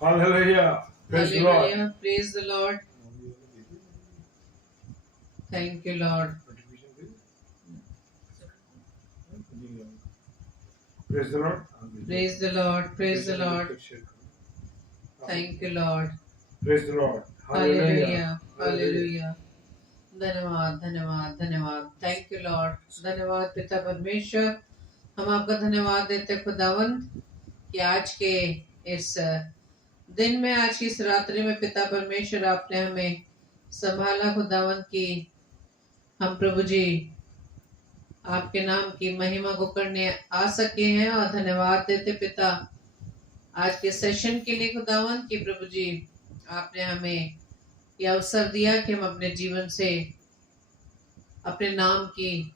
Hallelujah. Praise the Lord. Hallelujah. Praise the Lord. Thank you, Lord. Praise the Lord. Praise the Lord. Praise the Lord. Thank you, Lord. Praise the Lord. Hallelujah. Hallelujah. धन्यवाद धन्यवाद धन्यवाद। Thank you Lord. धन्यवाद पिता परमेश्वर, हम आपका धन्यवाद देते खुदावंद कि आज के इस दिन में, आज की इस रात्रि में पिता परमेश्वर आपने हमें संभाला खुदावंद की हम प्रभु जी आपके नाम की महिमा को करने आ सके हैं। और धन्यवाद देते पिता आज के सेशन के लिए खुदावंद कि प्रभु जी आपने हमें यह अवसर दिया कि हम अपने जीवन से अपने नाम की,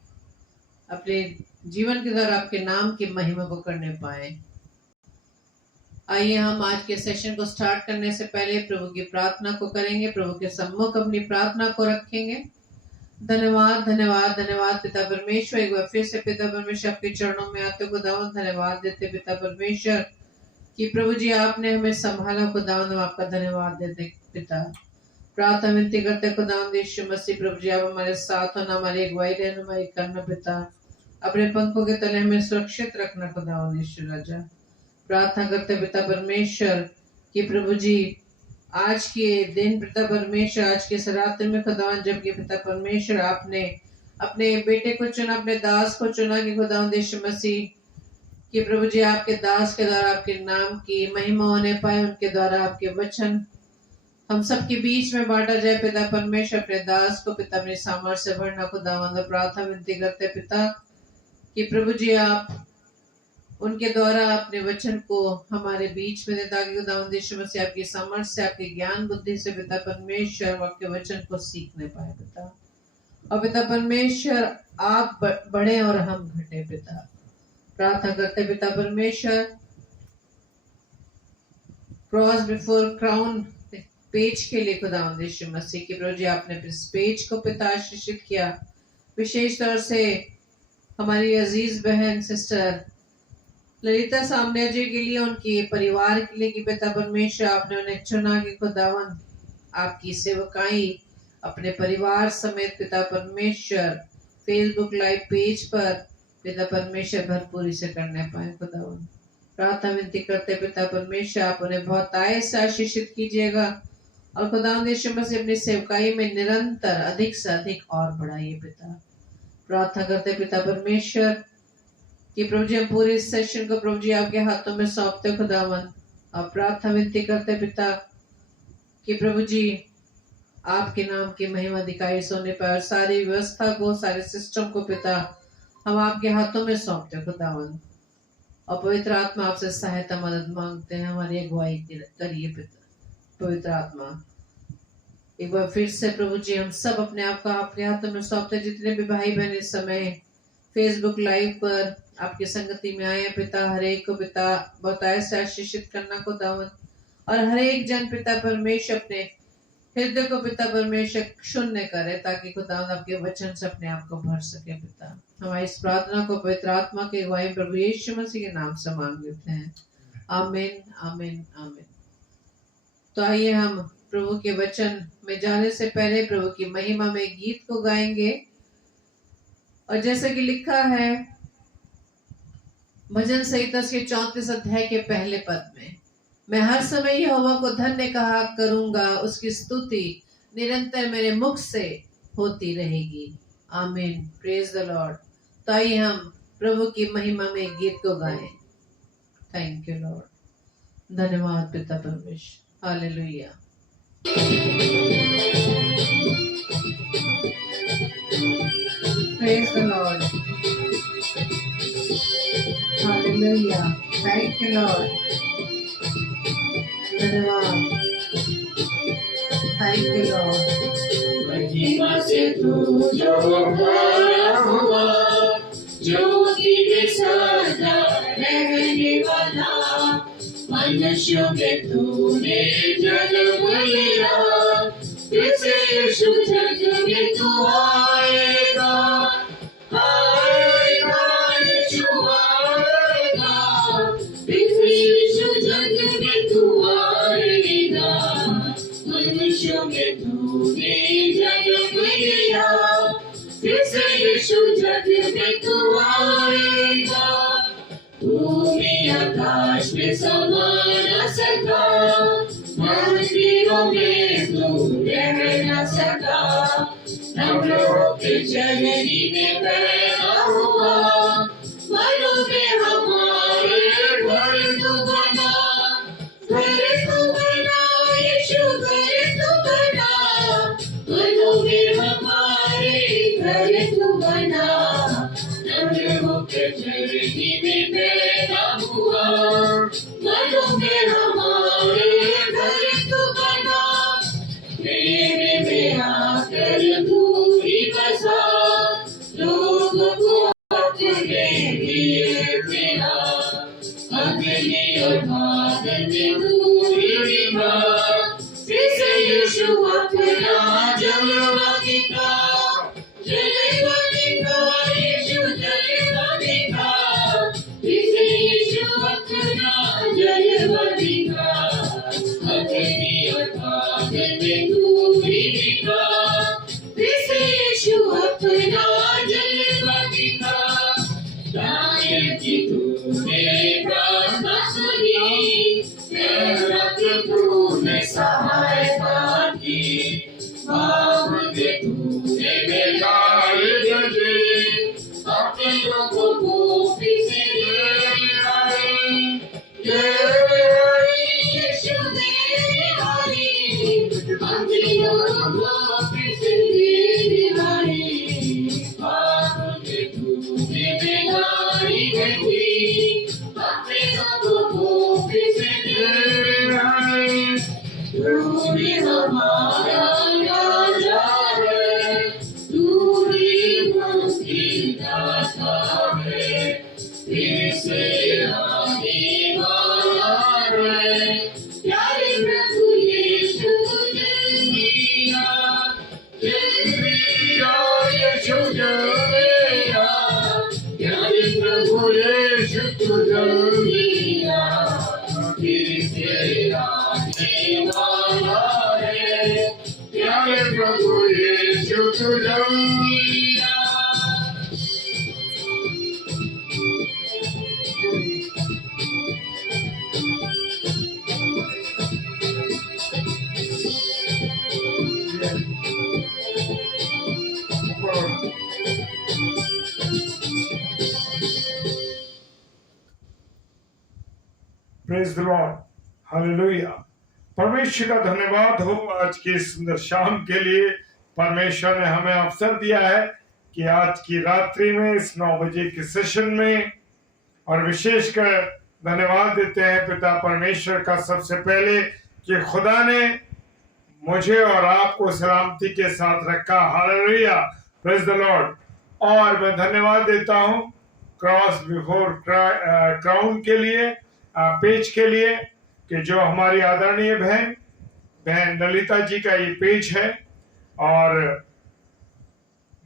अपने जीवन के द्वारा आपके नाम की महिमा को करने पाए। आइए हम आज के सेशन को स्टार्ट करने से पहले प्रभु की प्रार्थना को करेंगे। प्रभु के सम्मुख अपनी प्रार्थना को रखेंगे। धन्यवाद धन्यवाद धन्यवाद पिता परमेश्वर, एक बार फिर से पिता परमेश्वर आपके चरणों में आते खुदावंद धन्यवाद देते पिता परमेश्वर कि प्रभु जी आपने हमें संभाला खुदावंद, हम आपका धन्यवाद देते पिता। प्रार्थना विनती करते खुदावंद यीशु मसीह प्रभु जी आप हमारे साथ होना, हमारी अगुवाई रहनुमाई करना पिता, अपने पंखों के तले हमें सुरक्षित रखना खुदावंद यीशु राजा। प्रार्थना करते पिता परमेश्वर कि प्रभु जी आज के दिन पिता परमेश्वर, आज के इस रात्रि में खुदावंद जबकि पिता परमेश्वर आपने अपने बेटे को चुना, अपने दास को चुना कि खुदावंद यीशु मसीह कि प्रभु जी आपके दास के द्वारा आपके नाम की महिमा होने पाए, उनके द्वारा आपके वचन हम सबके बीच में बांटा जाए पिता परमेश्वर। अपने दास को पिता अपने सामर्थ्य से भरना खुदावंद। प्रार्थना विनती करते पिता कि प्रभु जी आप उनके द्वारा अपने वचन को हमारे बीच में दे, ताकि खुदावंद यीशु मसीह आपकी सामर्थ्य से, आपके ज्ञान बुद्धि से पिता परमेश्वर आपके वचन को सीखने पाए पिता। और पिता परमेश्वर आप बढ़े और हम घटे पिता। प्रार्थना करते पिता परमेश्वर क्रॉस बिफोर क्राउन पेज के लिए खुदावंद यीशु मसीह की प्रभु जी आपने इस पेज को पिता आशीषित किया, विशेष तौर से हमारी अजीज बहन सिस्टर ललिता सामने जी के लिए, उनके परिवार के लिए कि पिता परमेश्वर आपने उन्हें चुना कि खुदावंद आपकी सेवकाई अपने परिवार समेत पिता परमेश्वर फेसबुक लाइव पेज पर पिता परमेश्वर भरपूरी से करने पाए खुदावंद। प्रार्थना विनती करते पिता परमेश्वर आप उन्हें बहुत आय से आशीषित कीजिएगा और खुदावंद यीशु मसीह अपनी सेवकाई में निरंतर अधिक से अधिक और बढ़ाइए पिता। प्रार्थना करते पिता परमेश्वर कि प्रभु जी हम पूरे इस सेशन को प्रभु जी आपके हाथों में सौंपते खुदावंद। और प्रार्थना विनती करते पिता कि प्रभु जी आपके नाम की महिमा दिखाई सोने पर सारी व्यवस्था को, सारे सिस्टम को पिता हम आपके हाथों में सौंपते खुदावंद। और पवित्र आत्मा आपसे सहायता मदद मांगते हैं, हमारी अगुवाई करिए पिता। पवित्र आत्मा एक बार फिर से प्रभु जी हम सब अपने आप को आपके हाथों में सौंपते। जितने भी भाई बहन इस समय फेसबुक लाइव पर आपकी संगति में आए पिता, हर एक को पिता बताए से आशीषित करना को दावत, और हर एक जन पिता परमेश्वर अपने हृदय को पिता परमेश्वर शून्य करे, ताकि खुदावंद आपके वचन से अपने आप को भर सके पिता। हमारी इस प्रार्थना को पवित्र आत्मा के अगुवाई प्रभु यीशु मसीह के नाम से मांग लेते हैं, आमीन आमीन आमीन। तो आइए हम प्रभु के वचन में जाने से पहले प्रभु की महिमा में गीत को गाएंगे। और जैसा कि लिखा है भजन संहिता के 34 अध्याय के पहले पद में, मैं हर समय यहोवा को धन्य कहा करूंगा, उसकी स्तुति निरंतर मेरे मुख से होती रहेगी, आमीन। Praise the lord. तो आइए हम प्रभु की महिमा में गीत को गाएं। Thank you Lord. धन्यवाद पिता परमेश्वर। Hallelujah. Praise the Lord. Hallelujah. Thank you Lord. धन्यवाद। Thank you Lord. महिमा से तू जो भरा हुआ, ज्योति में सदा रहने वाला, मनुष्यों में तूने जन्म लिया, फिर से यीशु जग में तू आएगा, आएगा यीशु आएगा, फिर से यीशु जग में तू आएगा। में तूने जन्म लिया, फिर से यीशु जग में तू आएगा। भूमि आकाश में समा न सका, मंदिरों में तू रह न सका, नवरों के चरनी में पैदा हुआ, मनो में हमारे घर तू बना, घर तू बना यीशु, घर तू बना, मनो में हमारे घर तू बना, नवरों के चरनी में पैदा हुआ, मनो में हमारे घर तू बना, मेरे में आकर तू ही बसा, लोगों को अपने लिए मिला, अग्नि और बादल में तू ही निभा, फिर से यीशु अपना जलवा दिखा, जलवा दिखा यीशु, जलवा दिखा, फिर से यीशु अपना जलवा दिखा, अग्नि और बादल में तू ही निभा, फिर से यीशु अपना जलवा दिखा, दानियल की तूने प्रार्थना सुनी, मेहनत तूने सहायता की, बाग में तूने बेगारी बजे, अपने लोगों को फिर से यीशु दे हारी, अपने लोगों को फिर से बाग में तूने बेगारी बजी, अपने लोगों को फिर से तू ही हमारा राजा है, तू ही मुक्ति दाता है, फिर से आने वाला है, प्यारे प्रभु यीशु जल्दी आ, जल्दी आ यीशु जल्दी आ, प्यारे प्रभु यीशु तू जल्दी आ, फिर से आने वाला है, प्यारे प्रभु यीशु तू जल्दी आ। Praise the lord, hallelujah. परमेश्वर का धन्यवाद हो आज की इस सुंदर शाम के लिए। परमेश्वर ने हमें अवसर दिया है कि आज की रात्रि में इस 9 बजे के सेशन में, और विशेषकर धन्यवाद देते हैं पिता परमेश्वर का सबसे पहले कि खुदा ने मुझे और आपको सलामती के साथ रखा। Hallelujah, praise the Lord. और मैं धन्यवाद देता हूं क्रॉस बिफोर क्राउन के लिए, पेज के लिए, कि जो हमारी आदरणीय बहन ललिता जी का ये पेज है, और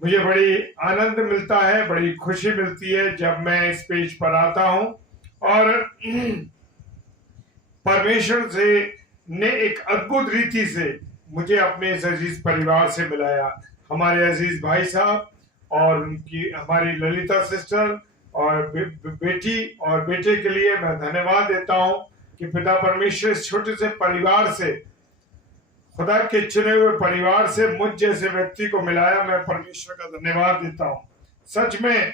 मुझे बड़ी आनंद मिलता है, बड़ी खुशी मिलती है जब मैं इस पेज पर आता हूं। और परमेश्वर से ने एक अद्भुत रीति से मुझे अपने इस अजीज परिवार से मिलाया। हमारे अजीज भाई साहब और उनकी हमारी ललिता सिस्टर और बेटी और बेटे के लिए मैं धन्यवाद देता हूं कि पिता परमेश्वर इस छोटे से परिवार से, खुदा के चुने हुए परिवार से मुझ जैसे व्यक्ति को मिलाया। मैं परमेश्वर का धन्यवाद देता हूं। सच में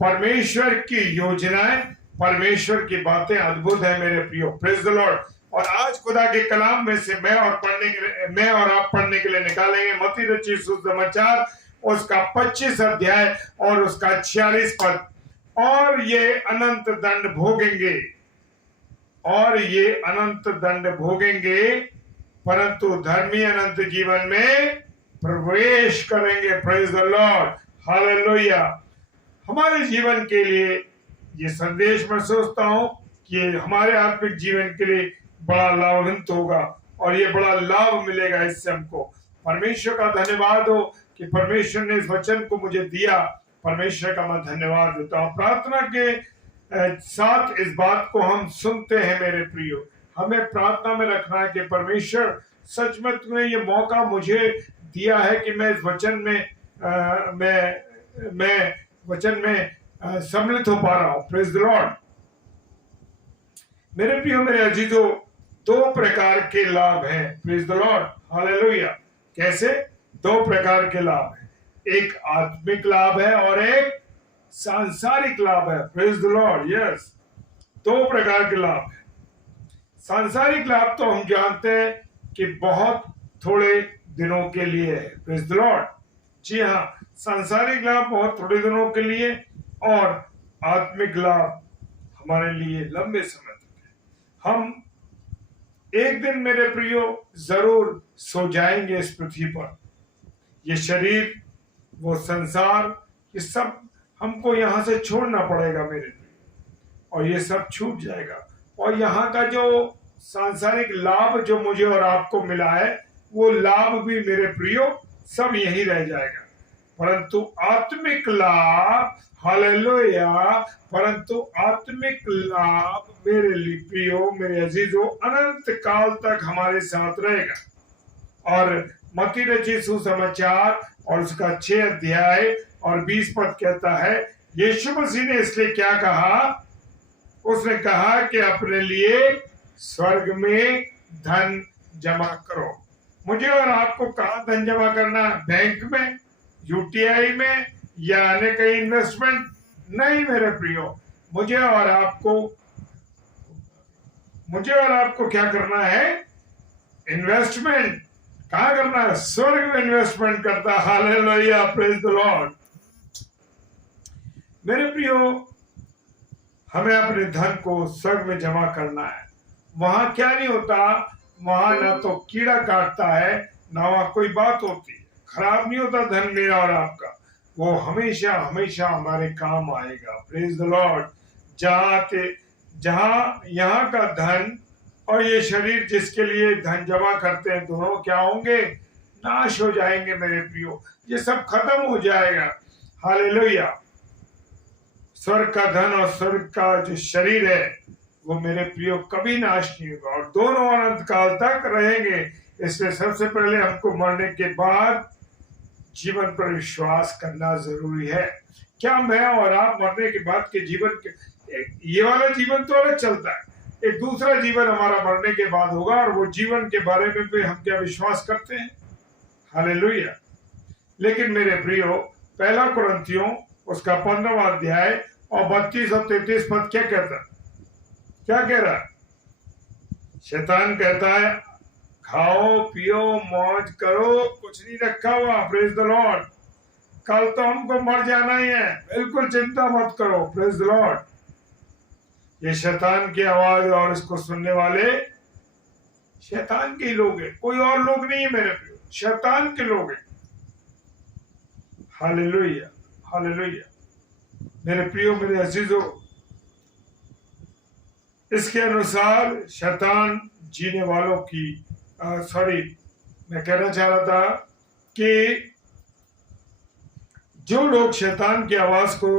परमेश्वर की योजनाएं, परमेश्वर की बातें अद्भुत है मेरे प्रियो। Praise the Lord. और आज खुदा के कलाम में से मैं और आप पढ़ने के लिए निकालेंगे मत्ती रचित सुसमाचार, उसका 25 अध्याय और उसका 46 पद। और ये अनंत दंड भोगेंगे, और ये अनंत दंड भोगेंगे, परंतु धर्मी अनंत जीवन में प्रवेश करेंगे। Praise the lord, hallelujah. हमारे जीवन के लिए ये संदेश मैं सोचता हूं कि हमारे आत्मिक जीवन के लिए बड़ा लाभवंत होगा, और ये बड़ा लाभ मिलेगा इससे हमको। परमेश्वर का धन्यवाद हो कि परमेश्वर ने इस वचन को मुझे दिया। परमेश्वर का मैं धन्यवाद देता हूँ। प्रार्थना के साथ इस बात को हम सुनते हैं मेरे प्रियो। हमें प्रार्थना में रखना है कि परमेश्वर सच में तुमने ये मौका मुझे दिया है कि मैं इस वचन में मैं वचन में सम्मिलित हो पा रहा हूँ। Praise the Lord. मेरे प्रियो मेरे अजीजों, दो प्रकार के लाभ हैं। Praise the lord, hallelujah. कैसे? दो प्रकार के लाभ हैं, एक आत्मिक लाभ है और एक सांसारिक लाभ है। प्रेज द लॉर्ड, यस, दो प्रकार के लाभ हैं। सांसारिक लाभ तो हम जानते हैं कि बहुत थोड़े दिनों के लिए है। Praise the Lord. जी हाँ, सांसारिक लाभ बहुत थोड़े दिनों के लिए और आत्मिक लाभ हमारे लिए लंबे समय तक है। हम एक दिन मेरे प्रियो जरूर सो जाएंगे इस पृथ्वी पर। ये शरीर, वो संसार, ये सब हमको यहाँ से छोड़ना पड़ेगा मेरे प्रियो, और ये सब छूट जाएगा। और यहाँ का जो सांसारिक लाभ जो मुझे और आपको मिला है, वो लाभ भी मेरे प्रियो सब यही रह जाएगा। परंतु आत्मिक लाभ, हालेलुया, परंतु आत्मिक लाभ मेरे लिए प्रियो, मेरे अजीजों, अनंत काल तक हमारे साथ रहेगा। और मत्ती रचित सुसमाचार और उसका 6 अध्याय और 20 पद कहता है, यीशु मसीह ने इसलिए क्या कहा? उसने कहा कि अपने लिए स्वर्ग में धन जमा करो। मुझे और आपको कहाँ धन जमा करना? बैंक में, यूटीआई में, या अन्य कहीं इन्वेस्टमेंट? नहीं मेरे प्रियो, मुझे और आपको क्या करना है? इन्वेस्टमेंट। कहाँ करना है? स्वर्ग में इन्वेस्टमेंट करता। Hallelujah, praise the Lord. मेरे प्रियो, हमें अपने धन को स्वर्ग में जमा करना है। वहां क्या नहीं होता? वहां ना तो कीड़ा काटता है, ना वहां कोई बात होती है। खराब नहीं होता धन मेरा और आपका, वो हमेशा हमेशा हमारे काम आएगा। Praise the Lord. जहां यहाँ का धन और ये शरीर जिसके लिए धन जमा करते हैं, दोनों क्या होंगे? नाश हो जाएंगे मेरे प्रियो। ये सब खत्म हो जाएगा। हालेलुया। स्वर्ग का धन और स्वर्ग का जो शरीर है, वो मेरे प्रियो कभी नाश नहीं होगा और दोनों अनंत काल तक रहेंगे। इसलिए सबसे पहले हमको मरने के बाद जीवन पर विश्वास करना जरूरी है। क्या मैं और आप मरने के बाद के जीवन के, ये वाला जीवन तो अलग चलता है, एक दूसरा जीवन हमारा मरने के बाद होगा, और वो जीवन के बारे में भी हम क्या विश्वास करते हैं? हालेलुया। लेकिन मेरे प्रियो, पहला कुरिन्थियों उसका 15वां अध्याय और 32 और 33 पद क्या कहता है? क्या कह रहा है? शैतान कहता है, खाओ पियो मौज करो, कुछ नहीं रखा हुआ। Praise the Lord. कल तो हमको मर जाना ही है, बिल्कुल चिंता मत करो। Praise the Lord. ये शैतान की आवाज, और इसको सुनने वाले शैतान के ही लोग हैं, कोई और लोग नहीं है मेरे प्रियो, शैतान के लोग हैं। Hallelujah, hallelujah. मेरे प्रियो, मेरे अजीजों, इसके अनुसार शैतान जीने वालों की मैं कहना चाह रहा था कि जो लोग शैतान की आवाज को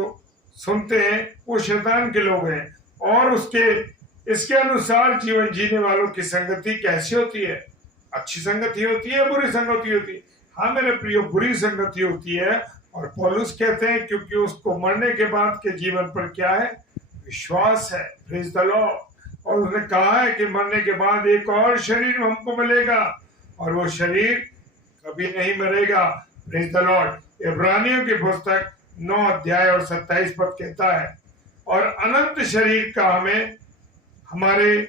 सुनते हैं वो शैतान के लोग हैं। और इसके अनुसार जीवन जीने वालों की संगति कैसी होती है? अच्छी संगति होती है, बुरी संगति होती है? हाँ मेरे प्रियो, बुरी संगति होती है। और पौलुस कहते हैं क्योंकि उसको मरने के बाद के जीवन पर क्या है? विश्वास है। Praise the Lord. और उसने कहा है कि मरने के बाद एक और शरीर हमको मिलेगा, और वो शरीर कभी नहीं मरेगा। Praise the lord. इब्रानियों की पुस्तक 9 अध्याय और 27 पद कहता है, और अनंत शरीर का हमारे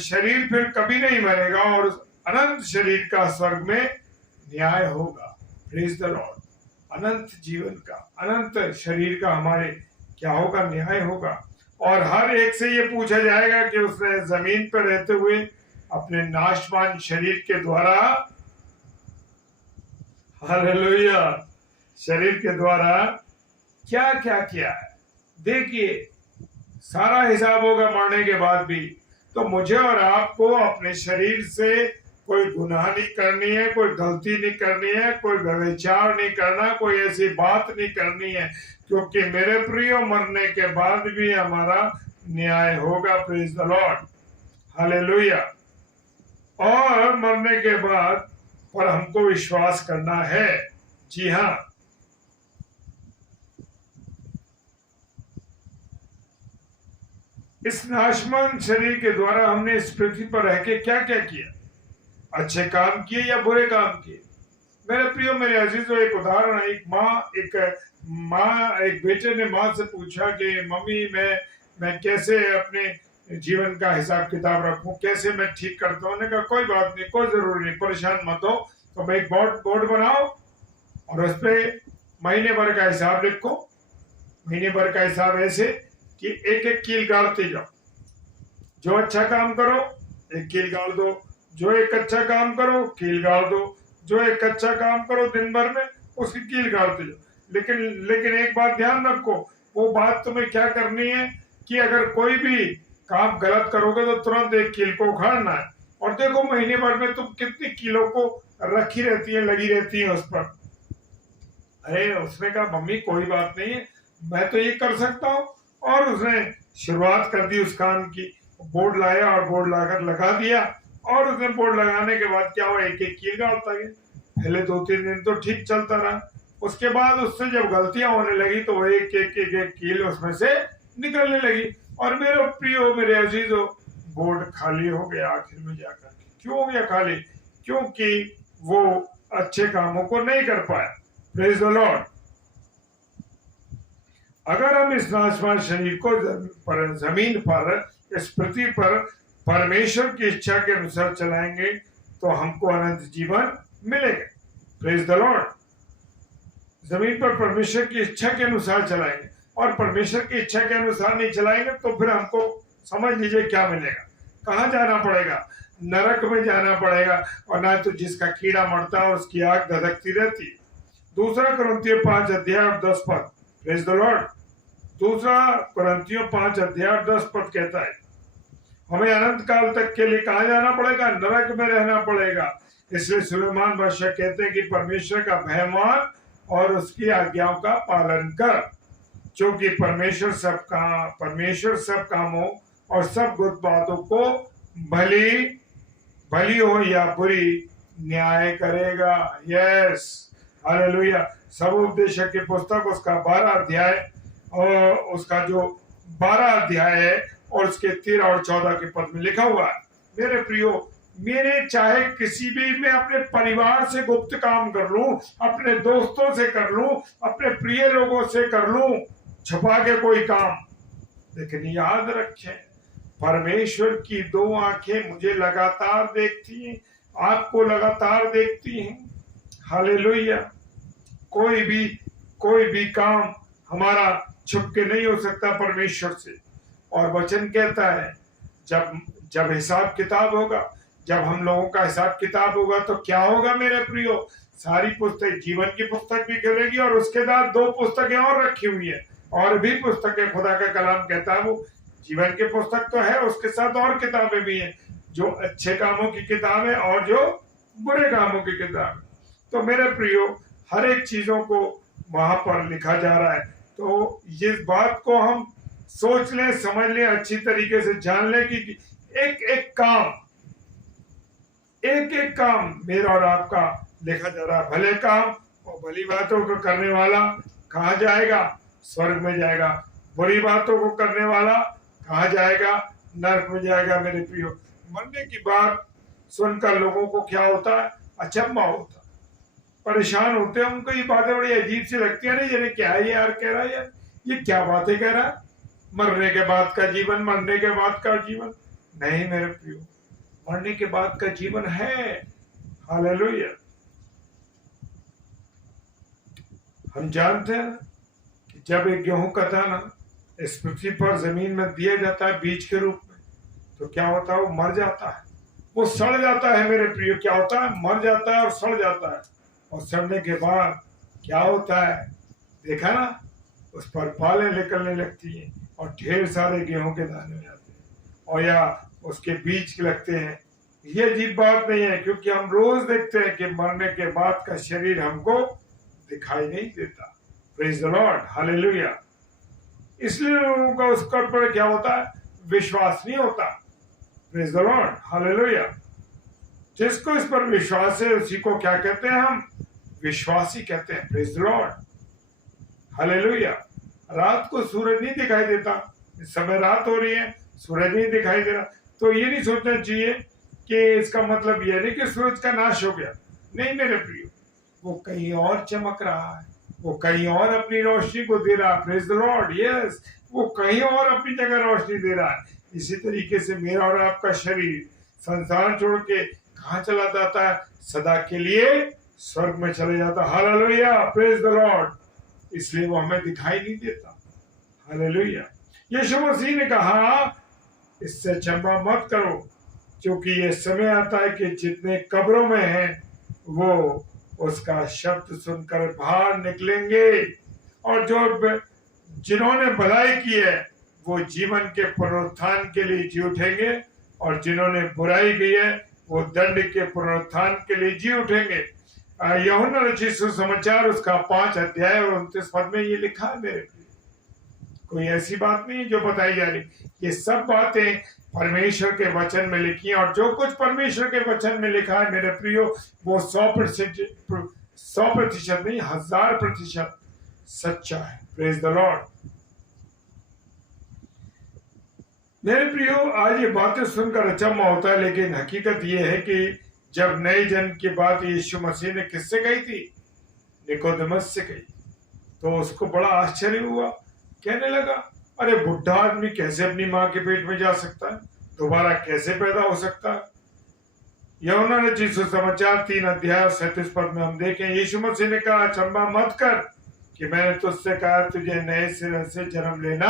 शरीर फिर कभी नहीं मरेगा, और अनंत शरीर का स्वर्ग में न्याय होगा। Praise the Lord. अनंत जीवन का, अनंत शरीर का हमारे क्या होगा? न्याय होगा। और हर एक से ये पूछा जाएगा कि उसने जमीन पर रहते हुए अपने नाशवान शरीर के द्वारा, हालेलुया, शरीर के द्वारा क्या क्या किया है। देखिए, सारा हिसाब होगा मरने के बाद भी। तो मुझे और आपको अपने शरीर से कोई गुनाह नहीं करनी है, कोई गलती नहीं करनी है, कोई व्यभिचार नहीं करना, कोई ऐसी बात नहीं करनी है, क्योंकि मेरे प्रियो, मरने के बाद भी हमारा न्याय होगा। Praise the lord. हालेलुया। और मरने के बाद पर हमको विश्वास करना है। जी हाँ, इस नाशवान शरीर के द्वारा हमने इस पृथ्वी पर रह के क्या क्या किया, अच्छे काम किए या बुरे काम किए। मेरे प्रियो, मेरे अजीजों, एक उदाहरण है। एक बेटे ने माँ से पूछा कि मम्मी मैं कैसे अपने जीवन का हिसाब किताब रखूं, कैसे मैं ठीक करता हूं। उन्होंने कहा कोई बात नहीं, कोई जरूरी नहीं, परेशान मत हो। तो मैं एक बोर्ड बनाओ और उस पर महीने भर का हिसाब लिखो। महीने भर का हिसाब ऐसे कि एक एक कील गाड़ते जाओ। जो अच्छा काम करो एक कील गाड़ दो, जो एक अच्छा काम करो कील गाड़ दो, जो एक अच्छा काम करो दिन भर में उसकी कील गाड़ते जाओ। लेकिन एक बात ध्यान रखो, वो बात तुम्हें क्या करनी है कि अगर कोई भी काम गलत करोगे तो तुरंत एक कील को उखाड़ना है। और देखो महीने भर में तुम कितनी कीलों को रखी रहती है, लगी रहती है उस पर। अरे उसने कहा मम्मी कोई बात नहीं है, मैं तो ये कर सकता हूँ। और उसने शुरुआत कर दी उस काम की। बोर्ड लाया और बोर्ड लाकर लगा दिया। और उसने बोर्ड लगाने के बाद क्या हुआ, एक एक कील गाड़ता गया। पहले 2-3 दिन तो ठीक चलता रहा। उसके बाद उससे जब गलतियां होने लगी तो वो एक एक कील उसमें से निकलने लगी। और मेरे प्रियो, मेरे अजीजों, बोर्ड खाली हो गया आखिर में जाकर। क्यों हो गया खाली? क्योंकि वो अच्छे कामों को नहीं कर पाया। Praise the Lord. अगर हम इस नाशवान शरीर को जमीन पर, इस पृथ्वी पर परमेश्वर की इच्छा के अनुसार चलाएंगे तो हमको अनंत जीवन मिलेगा। Praise the Lord. जमीन पर परमेश्वर की इच्छा के अनुसार चलाएंगे, और परमेश्वर की इच्छा के अनुसार नहीं चलाएंगे तो फिर हमको समझ लीजिए क्या मिलेगा। कहाँ जाना पड़ेगा? नरक में जाना पड़ेगा। और ना तो जिसका कीड़ा मरता है उसकी आग धधकती रहती है। दूसरा कुरिन्थियों 5 अध्याय और 10 पद। Praise the Lord. दूसरा कुरिन्थियों 5 अध्याय और 10 पद कहता है हमें अनंत काल तक के लिए कहाँ जाना पड़ेगा? नरक में रहना पड़ेगा। इसलिए सुलेमान बादशाह कहते हैं कि परमेश्वर का भय मान और उसकी आज्ञाओं का पालन कर, क्योंकि परमेश्वर सब कामों और सब गुप्त बातों को भली हो या बुरी न्याय करेगा। Yes, hallelujah. सब उपदेशक की पुस्तक उसका 12 अध्याय और उसका जो 12 अध्याय है और उसके 13 और 14 के पद में लिखा हुआ है। मेरे प्रियो, मेरे चाहे किसी भी, मैं अपने परिवार से गुप्त काम कर लूं, अपने दोस्तों से कर लूं, अपने प्रिय लोगों से कर लूं, छुपा के कोई काम, लेकिन याद रखें परमेश्वर की 2 आंखें मुझे लगातार देखती हैं, आपको लगातार देखती हैं। हालेलुया। कोई भी काम हमारा छुप के नहीं हो सकता परमेश्वर से। और वचन कहता है जब हिसाब किताब होगा, जब हम लोगों का हिसाब किताब होगा तो क्या होगा मेरे प्रियो? सारी पुस्तक, जीवन की पुस्तक भी खुलेगी और उसके बाद 2 पुस्तकें और रखी हुई है, और भी पुस्तकें। खुदा का कलाम कहता है वो जीवन की पुस्तक तो है, उसके साथ और किताबें भी हैं, जो अच्छे कामों की किताब है और जो बुरे कामों की किताब है। तो मेरे प्रियो, हर एक चीजों को वहां पर लिखा जा रहा है। तो इस बात को हम सोच लें, समझ लें, अच्छी तरीके से जान लें कि एक एक काम मेरा और आपका लिखा जा रहा है। भले काम और भली बातों को करने वाला कहाँ जाएगा? स्वर्ग में जाएगा। बुरी बातों को करने वाला कहाँ जाएगा? नरक में जाएगा। मेरे प्रियो, मरने की बात सुनकर लोगों को क्या होता है? अचंभा होता, परेशान होते हैं। उनको ये बातें बड़ी अजीब सी लगती है। नहीं, ये क्या है यार कह रहा है, यार ये क्या बातें कह रहा है? मरने के बाद का जीवन, मरने के बाद का जीवन। नहीं मेरे प्रियो, मरने के बाद का जीवन है। हालेलुया। हम जानते हैं कि जब एक गेहूं का दाना इस पृथ्वी पर जमीन में दिया जाता है बीज के रूप में, तो क्या होता है? वो मर जाता है, वो सड़ जाता है। मेरे प्रियो, क्या होता है? मर जाता है और सड़ जाता है। और सड़ने के बाद क्या होता है? देखा ना, उस पर बालें निकलने लगती हैं और ढेर सारे गेहूं के दाने हो जाते हैं, और या उसके बीज लगते हैं। ये अजीब बात नहीं है, क्योंकि हम रोज देखते हैं कि मरने के बाद का शरीर हमको दिखाई नहीं देता। Praise the lord, hallelujah. इसलिए लोगों का उसका पर क्या होता है? विश्वास नहीं होता। Praise the lord, hallelujah. जिसको इस पर विश्वास है उसी को क्या कहते हैं हम? विश्वासी कहते हैं। Praise the lord, hallelujah. रात को सूरज नहीं दिखाई देता, इस समय रात हो रही है, सूरज नहीं दिखाई दे रहा, तो ये नहीं सोचना चाहिए कि इसका मतलब यह नहीं कि सूरज का नाश हो गया। नहीं मेरे प्रियो, वो कहीं और चमक रहा है, वो कहीं और अपनी रोशनी को दे रहा है। प्रेज द लॉर्ड, यस, वो कहीं और अपनी जगह रोशनी दे रहा है। इसी तरीके से मेरा और आपका शरीर संसार छोड़ के कहाँ चला जाता है? सदा के लिए स्वर्ग में चले जाता। Hallelujah, praise the Lord. इसलिए वो हमें दिखाई नहीं देता। हालेलुया। यीशु मसीह ने कहा इससे चंबा मत करो, क्योंकि ये समय आता है कि जितने कब्रों में हैं वो उसका शब्द सुनकर बाहर निकलेंगे, और जो जिन्होंने भलाई की है वो जीवन के पुनरुत्थान के लिए जी उठेंगे, और जिन्होंने बुराई की है वो दंड के पुनरुत्थान के लिए जी उठेंगे। यूहन्ना रचित सुसमाचार उसका 5 अध्याय और 29 पद में ये लिखा है मेरे प्रिय। कोई ऐसी बात नहीं जो बताई जा रही, ये सब बातें परमेश्वर के वचन में लिखी हैं, और जो कुछ परमेश्वर के वचन में लिखा है मेरे प्रियो वो 100% नहीं, 1000% सच्चा है। Praise the Lord. मेरे प्रियो, आज ये बातें सुनकर अचंभा होता है, लेकिन हकीकत ये है कि जब नए जन्म की बात यीशु मसीह ने किससे कही थी? निकोदेमस से कही, तो उसको बड़ा आश्चर्य हुआ। कहने लगा, अरे बुढ़ा आदमी कैसे अपनी माँ के पेट में जा सकता है? दोबारा कैसे पैदा हो सकता है? यूहन्ना रचित सुसमाचार 3 अध्याय 37 पद में हम देखें, यीशु मसीह ने कहा, अचंभा मत कर कि मैंने तुझसे कहा तुझे नए सिरे से जन्म लेना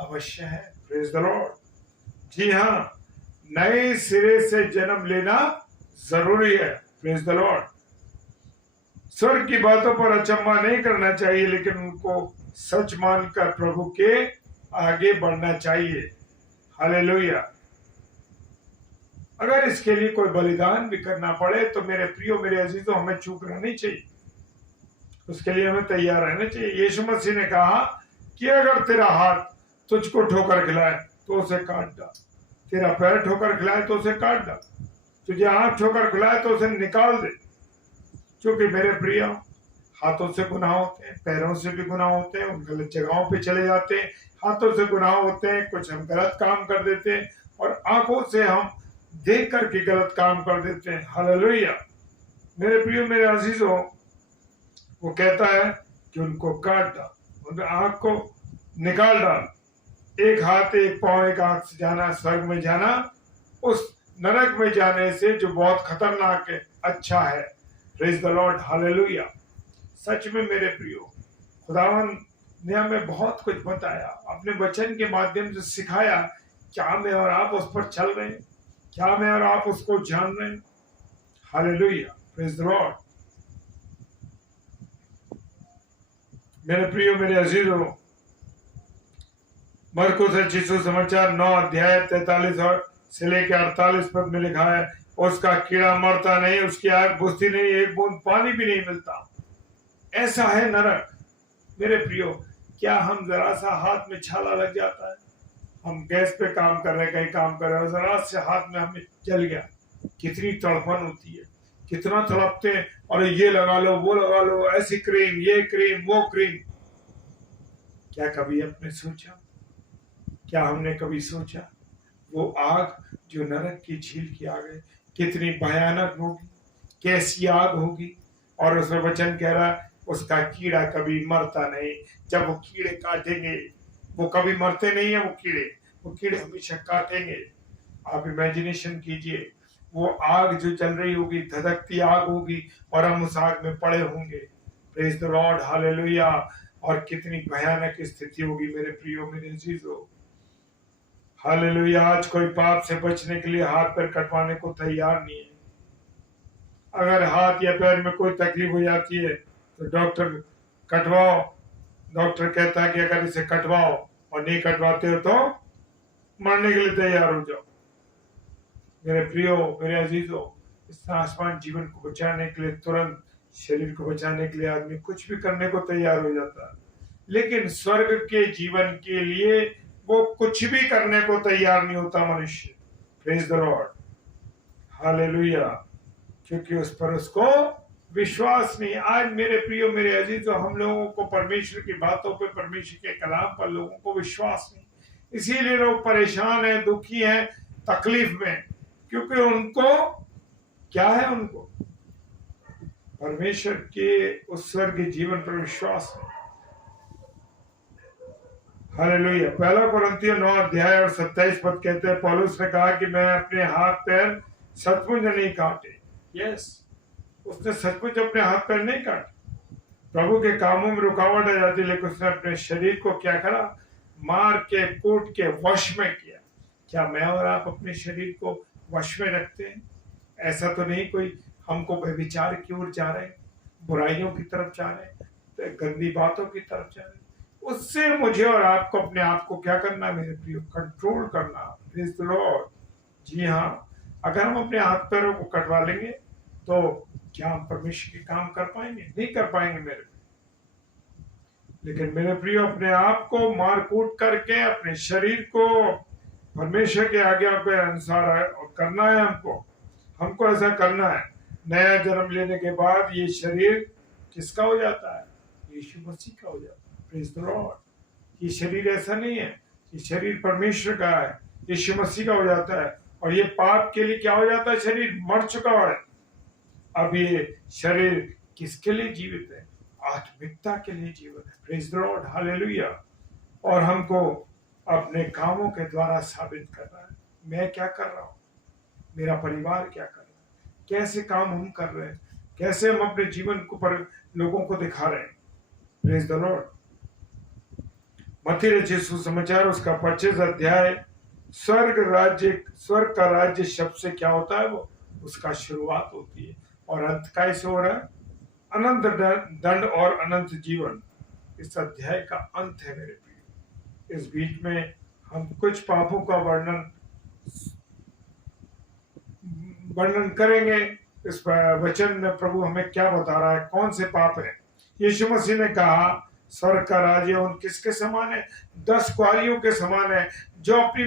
अवश्य है। Praise the Lord. जी हाँ, नए सिरे से जन्म लेना जरूरी है। Praise the Lord. स्वर्ग की बातों पर अचंभा नहीं करना चाहिए, लेकिन उनको सच मानकर प्रभु के आगे बढ़ना चाहिए। हालेलुया। अगर इसके लिए कोई बलिदान भी करना पड़े तो मेरे प्रियो, मेरे अजीजों, हमें चूकना नहीं चाहिए, उसके लिए हमें तैयार रहना चाहिए। यीशु मसीह ने कहा कि अगर तेरा हाथ तुझको ठोकर खिलाए तो उसे काट डाल, तेरा पैर ठोकर खिलाए तो उसे काट डाल, तुझे आंख ठोकर खिलाए तो उसे निकाल दे। क्योंकि मेरे प्रिय, हाथों से गुनाह होते हैं, पैरों से भी गुनाह होते हैं, उन गलत जगहों पे चले जाते हैं, हाथों से गुनाह होते हैं, कुछ हम गलत काम कर देते हैं, और आंखों से हम देख करके गलत काम कर देते हैं। हालेलुया। मेरे प्रियो, मेरे अजीजों, वो कहता है कि उनको काट डाल, उनके आंख को निकाल डाल। एक हाथ, एक पांव, एक आंख से जाना, स्वर्ग में जाना, उस नरक में जाने से जो बहुत खतरनाक है, अच्छा है। Praise the lord, hallelujah. सच में मेरे प्रियो, खुदावन ने हमें बहुत कुछ बताया, अपने वचन के माध्यम से सिखाया। क्या मैं और आप उस पर चल रहे हैं? क्या मैं और आप उसको जान रहे हैं? Hallelujah, praise the Lord. मेरे प्रियो, मेरे अजीजों, मरकुस रचित सुसमाचार 9 अध्याय 43 और से लेकर 48 पद में लिखा है, उसका कीड़ा मरता नहीं, उसकी आग बुझती नहीं, एक बूंद पानी भी नहीं मिलता। ऐसा है नरक। मेरे प्रियो, क्या हम जरा सा हाथ में छाला लग जाता है, हम गैस पे काम कर रहे हैं, कहीं काम कर रहे हैं, जरा से हाथ में हमें जल गया, कितनी तड़पन होती है, कितना तड़पते हैं, और ये लगा लो, वो लगा लो, ऐसी क्रीम, ये क्रीम, वो क्रीम। क्या कभी आपने सोचा, क्या हमने कभी सोचा वो आग जो नरक की झील की आग है कितनी भयानक होगी, कैसी आग होगी? और उसमें वचन कह रहा है उसका कीड़ा कभी मरता नहीं। जब वो कीड़े काटेंगे, वो कभी मरते नहीं है, वो कीड़े हमेशा काटेंगे। आप इमेजिनेशन कीजिए, वो आग जो जल रही होगी, धधकती आग होगी, और हम उस आग में पड़े होंगे। Praise the lord, hallelujah. और कितनी भयानक स्थिति होगी मेरे प्रियो, मेरे अजीजों। हालेलुया। आज कोई पाप से बचने के लिए हाथ पैर कटवाने को तैयार नहीं है। अगर हाथ या पैर में कोई तकलीफ हो जाती है तो डॉक्टर कटवाओ, डॉक्टर कहता है कि अगर इसे कटवाओ, और नहीं कटवाते हो तो मरने के लिए तैयार हो जाओ। मेरे प्रियो, मेरे अजीजों, इस आसमान जीवन को बचाने के लिए, तुरंत शरीर को बचाने के लिए आदमी कुछ भी करने को तैयार हो जाता है, लेकिन स्वर्ग के जीवन के लिए वो कुछ भी करने को तैयार नहीं होता मनुष्य। प्रेज द लॉर्ड, हालेलुया, क्योंकि उस पर उसको विश्वास नहीं। आज मेरे प्रियो मेरे अजीजों, हम लोगों को परमेश्वर की बातों पे, परमेश्वर के कलाम पर लोगों को विश्वास नहीं, इसीलिए लोग परेशान हैं, दुखी हैं, तकलीफ में, क्योंकि उनको क्या है, उनको परमेश्वर के उस स्वर्गीय जीवन पर विश्वास नहीं। हालेलुया। पहला कोरिन्थियों 9 अध्याय और 27 पद कहते हैं, पौलुस ने कहा कि मैं अपने हाथ पैर सचमुच नहीं काटे। यस, उसने सचमुच अपने हाथ पैर नहीं काटे। प्रभु के कामों में रुकावट आ जाती, लेकिन उसने अपने शरीर को क्या करा, मार के कूट के वश में किया। क्या मैं और आप अपने शरीर को वश में रखते हैं? ऐसा तो नहीं कोई हमको व्यभिचार की ओर जा रहे हैं, बुराइयों की तरफ जा रहे हैं, गंदी बातों की तरफ जा रहे हैं। उससे मुझे और आपको अपने आप को क्या करना मेरे प्रियो, कंट्रोल करना। Praise the Lord. जी हाँ, अगर हम अपने हाथ पैरों को कटवा लेंगे तो क्या हम परमेश्वर के काम कर पाएंगे? नहीं कर पाएंगे मेरे प्रियो। लेकिन मेरे प्रियो, अपने आप को मार कूट करके अपने शरीर को परमेश्वर के आज्ञा के अनुसार करना है। हमको ऐसा करना है। नया जन्म लेने के बाद ये शरीर किसका हो जाता है? यीशु मसीह का हो जाता है। Praise the Lord. ये शरीर ऐसा नहीं है, ये शरीर परमेश्वर का है, यीशु मसीह का हो जाता है। और ये पाप के लिए क्या हो जाता है? शरीर मर चुका है। अब ये शरीर किसके लिए जीवित है? आत्मिकता के लिए जीवित है। Praise the lord, hallelujah. और हमको अपने कामों के द्वारा साबित करना है, मैं क्या कर रहा हूँ, मेरा परिवार क्या कर रहा है, कैसे काम हम कर रहे हैं, कैसे हम अपने जीवन को पर लोगों को दिखा रहे हैं। Praise the Lord. मत्ती रचित सुसमाचार उसका 25 अध्याय, स्वर्ग का राज्य शब्द से क्या होता है? वो उसका शुरुआत होती है और अंत कैसे हो रहा है? अनंत दंड और अनंत जीवन इस अध्याय का अंत है मेरे प्रिय। इस बीच में हम कुछ पापों का वर्णन करेंगे। इस वचन में प्रभु हमें क्या बता रहा है, कौन से पाप है। यीशु मसीह ने कहा स्वर्ग का राज्य उन किसके समान है? 10 कुआरियों के समान है, जो अपनी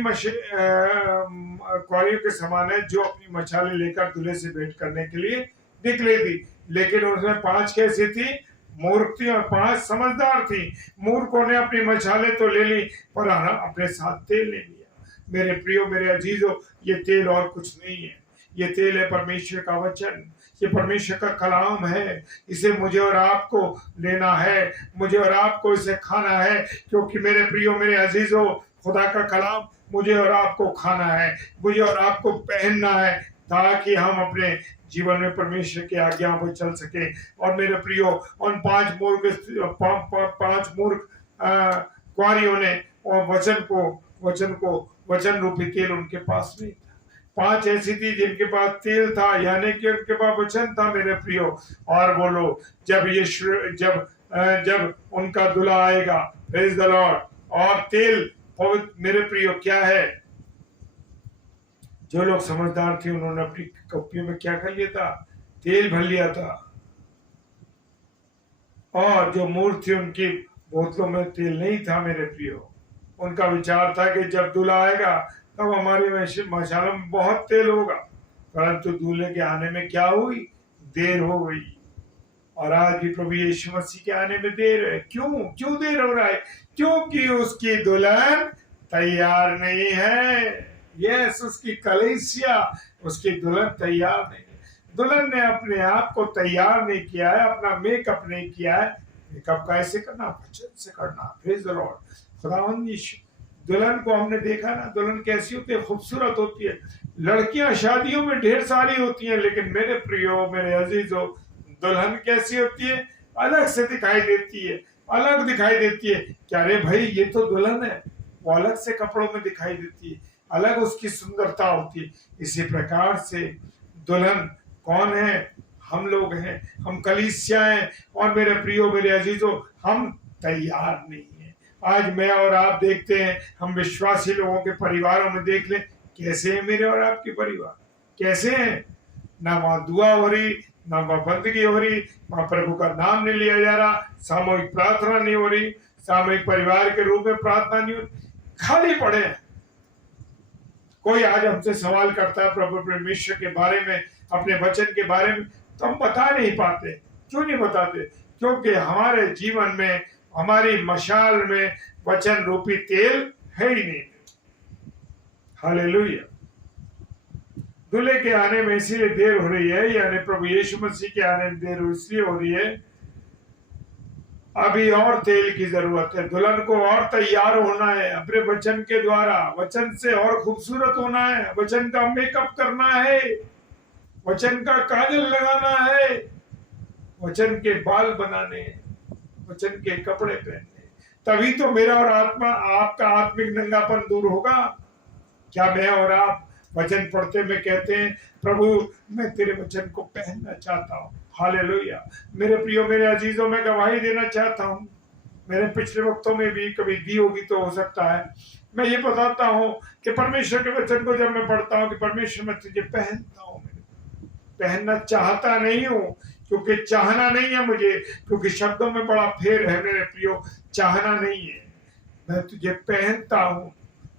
कुआरियों के समान है, जो अपनी मछाले लेकर दूल्हे से भेंट करने के लिए निकली थी। लेकिन उसमें 5 कैसी थी? मूर्ख थी और 5 समझदार थी। मूर्खों ने अपनी मछाले तो ले ली, पर अपने साथ तेल ले लिया। मेरे प्रियो मेरे अजीजों, ये तेल और कुछ नहीं है, ये तेल है परमेश्वर का वचन, ये परमेश्वर का कलाम है। इसे मुझे और आपको लेना है, मुझे और आपको इसे खाना है, क्योंकि मेरे प्रियो मेरे अजीजों, खुदा का कलाम मुझे और आपको खाना है, मुझे और आपको पहनना है, ताकि हम अपने जीवन में परमेश्वर की आज्ञा पर चल सके। और मेरे प्रियो, उन 5 मूर्ख कुआरियों ने और वचन रूपी तेल उनके पास नहीं था। 5 ऐसी थी जिनके पास तेल था, यानी कि उनके पास वचन था मेरे प्रियो। और वो लोग जब उनका दूल्हा आएगा, प्रेज द लॉर्ड, और तेल मेरे प्रियो क्या है? जो लोग समझदार थे उन्होंने अपनी कप्पियों में क्या कर लिया था? तेल भर लिया था। और जो मूर्ख थे उनकी बोतलों में तेल नहीं था मेरे प्रियो। उनका विचार था कि जब दूल्हा आएगा तब हमारे मशालों में बहुत तेल होगा, परंतु दूल्हे के आने में क्या हुई? देर हो गई। और आज भी प्रभु यीशु मसीह के आने में देर है। क्यों देर हो रहा है? क्योंकि उसकी दुल्हन तैयार नहीं है। यस, उसकी कलीसिया, उसकी दुल्हन तैयार नहीं है। दुल्हन ने अपने आप को तैयार नहीं किया है, अपना मेकअप नहीं किया है। मेकअप कैसे करना? वचन से करना। Praise the Lord. खुदावंद यीशु, दुल्हन को हमने देखा ना, दुल्हन कैसी होती है? खूबसूरत होती है। लड़कियां शादियों में ढेर सारी होती हैं, लेकिन मेरे प्रियो मेरे अजीजों, दुल्हन कैसी होती है? अलग से दिखाई देती है, अलग दिखाई देती है। क्या रे भाई, ये तो दुल्हन है। वो अलग से कपड़ों में दिखाई देती है, अलग उसकी सुंदरता होती है। इसी प्रकार से दुल्हन कौन है? हम लोग हैं, हम कलीसिया हैं। और मेरे प्रियो मेरे अजीजों, हम तैयार नहीं है। आज मैं और आप देखते हैं, हम विश्वासी लोगों के परिवारों में देख लें, कैसे है मेरे और आपके परिवार? कैसे हैं? ना वहां दुआ हो रही, ना वहां बंदगी हो रही, वहां प्रभु का नाम नहीं लिया जा रहा, सामूहिक प्रार्थना नहीं हो रही, सामूहिक परिवार के रूप में प्रार्थना नहीं हो रही, खाली पड़े हैं। कोई आज हमसे सवाल करता है प्रभु परमेश्वर के बारे में, अपने वचन के बारे में, तो हम बता नहीं पाते। क्यों नहीं बताते? क्योंकि हमारे जीवन में, हमारी मशाल में वचन रूपी तेल है ही नहीं। हालेलुया। दूल्हे के आने में इसीलिए देर हो रही है, यानी प्रभु यीशु मसीह के आने में देर इसलिए हो रही है, अभी और तेल की जरूरत है। दुल्हन को और तैयार होना है अपने वचन के द्वारा, वचन से और खूबसूरत होना है, वचन का मेकअप करना है, वचन का काजल लगाना है, वचन के बाल बनाने, वचन के कपड़े पहनने, तभी तो मेरा और आपका आत्मिक नंगापन दूर होगा। क्या मैं और आप वचन पढ़ते में कहते हैं, प्रभु मैं तेरे वचन को पहनना चाहता हूँ? हालेलुया। मेरे प्रियो, मेरे अजीजों, में गवाही देना चाहता हूँ। मैंने पिछले वक्तों में भी कभी दी होगी तो हो सकता है। मैं ये बताता हूँ कि परमेश्वर के वचन को जब मैं पढ़ता हूँ कि परमेश्वर मैं तुझे पहनता हूँ, पहनना चाहता नहीं हूँ, क्योंकि चाहना नहीं है मुझे, क्योंकि शब्दों में बड़ा फेर है मेरे प्रियो। चाहना नहीं है, मैं तुझे पहनता हूँ।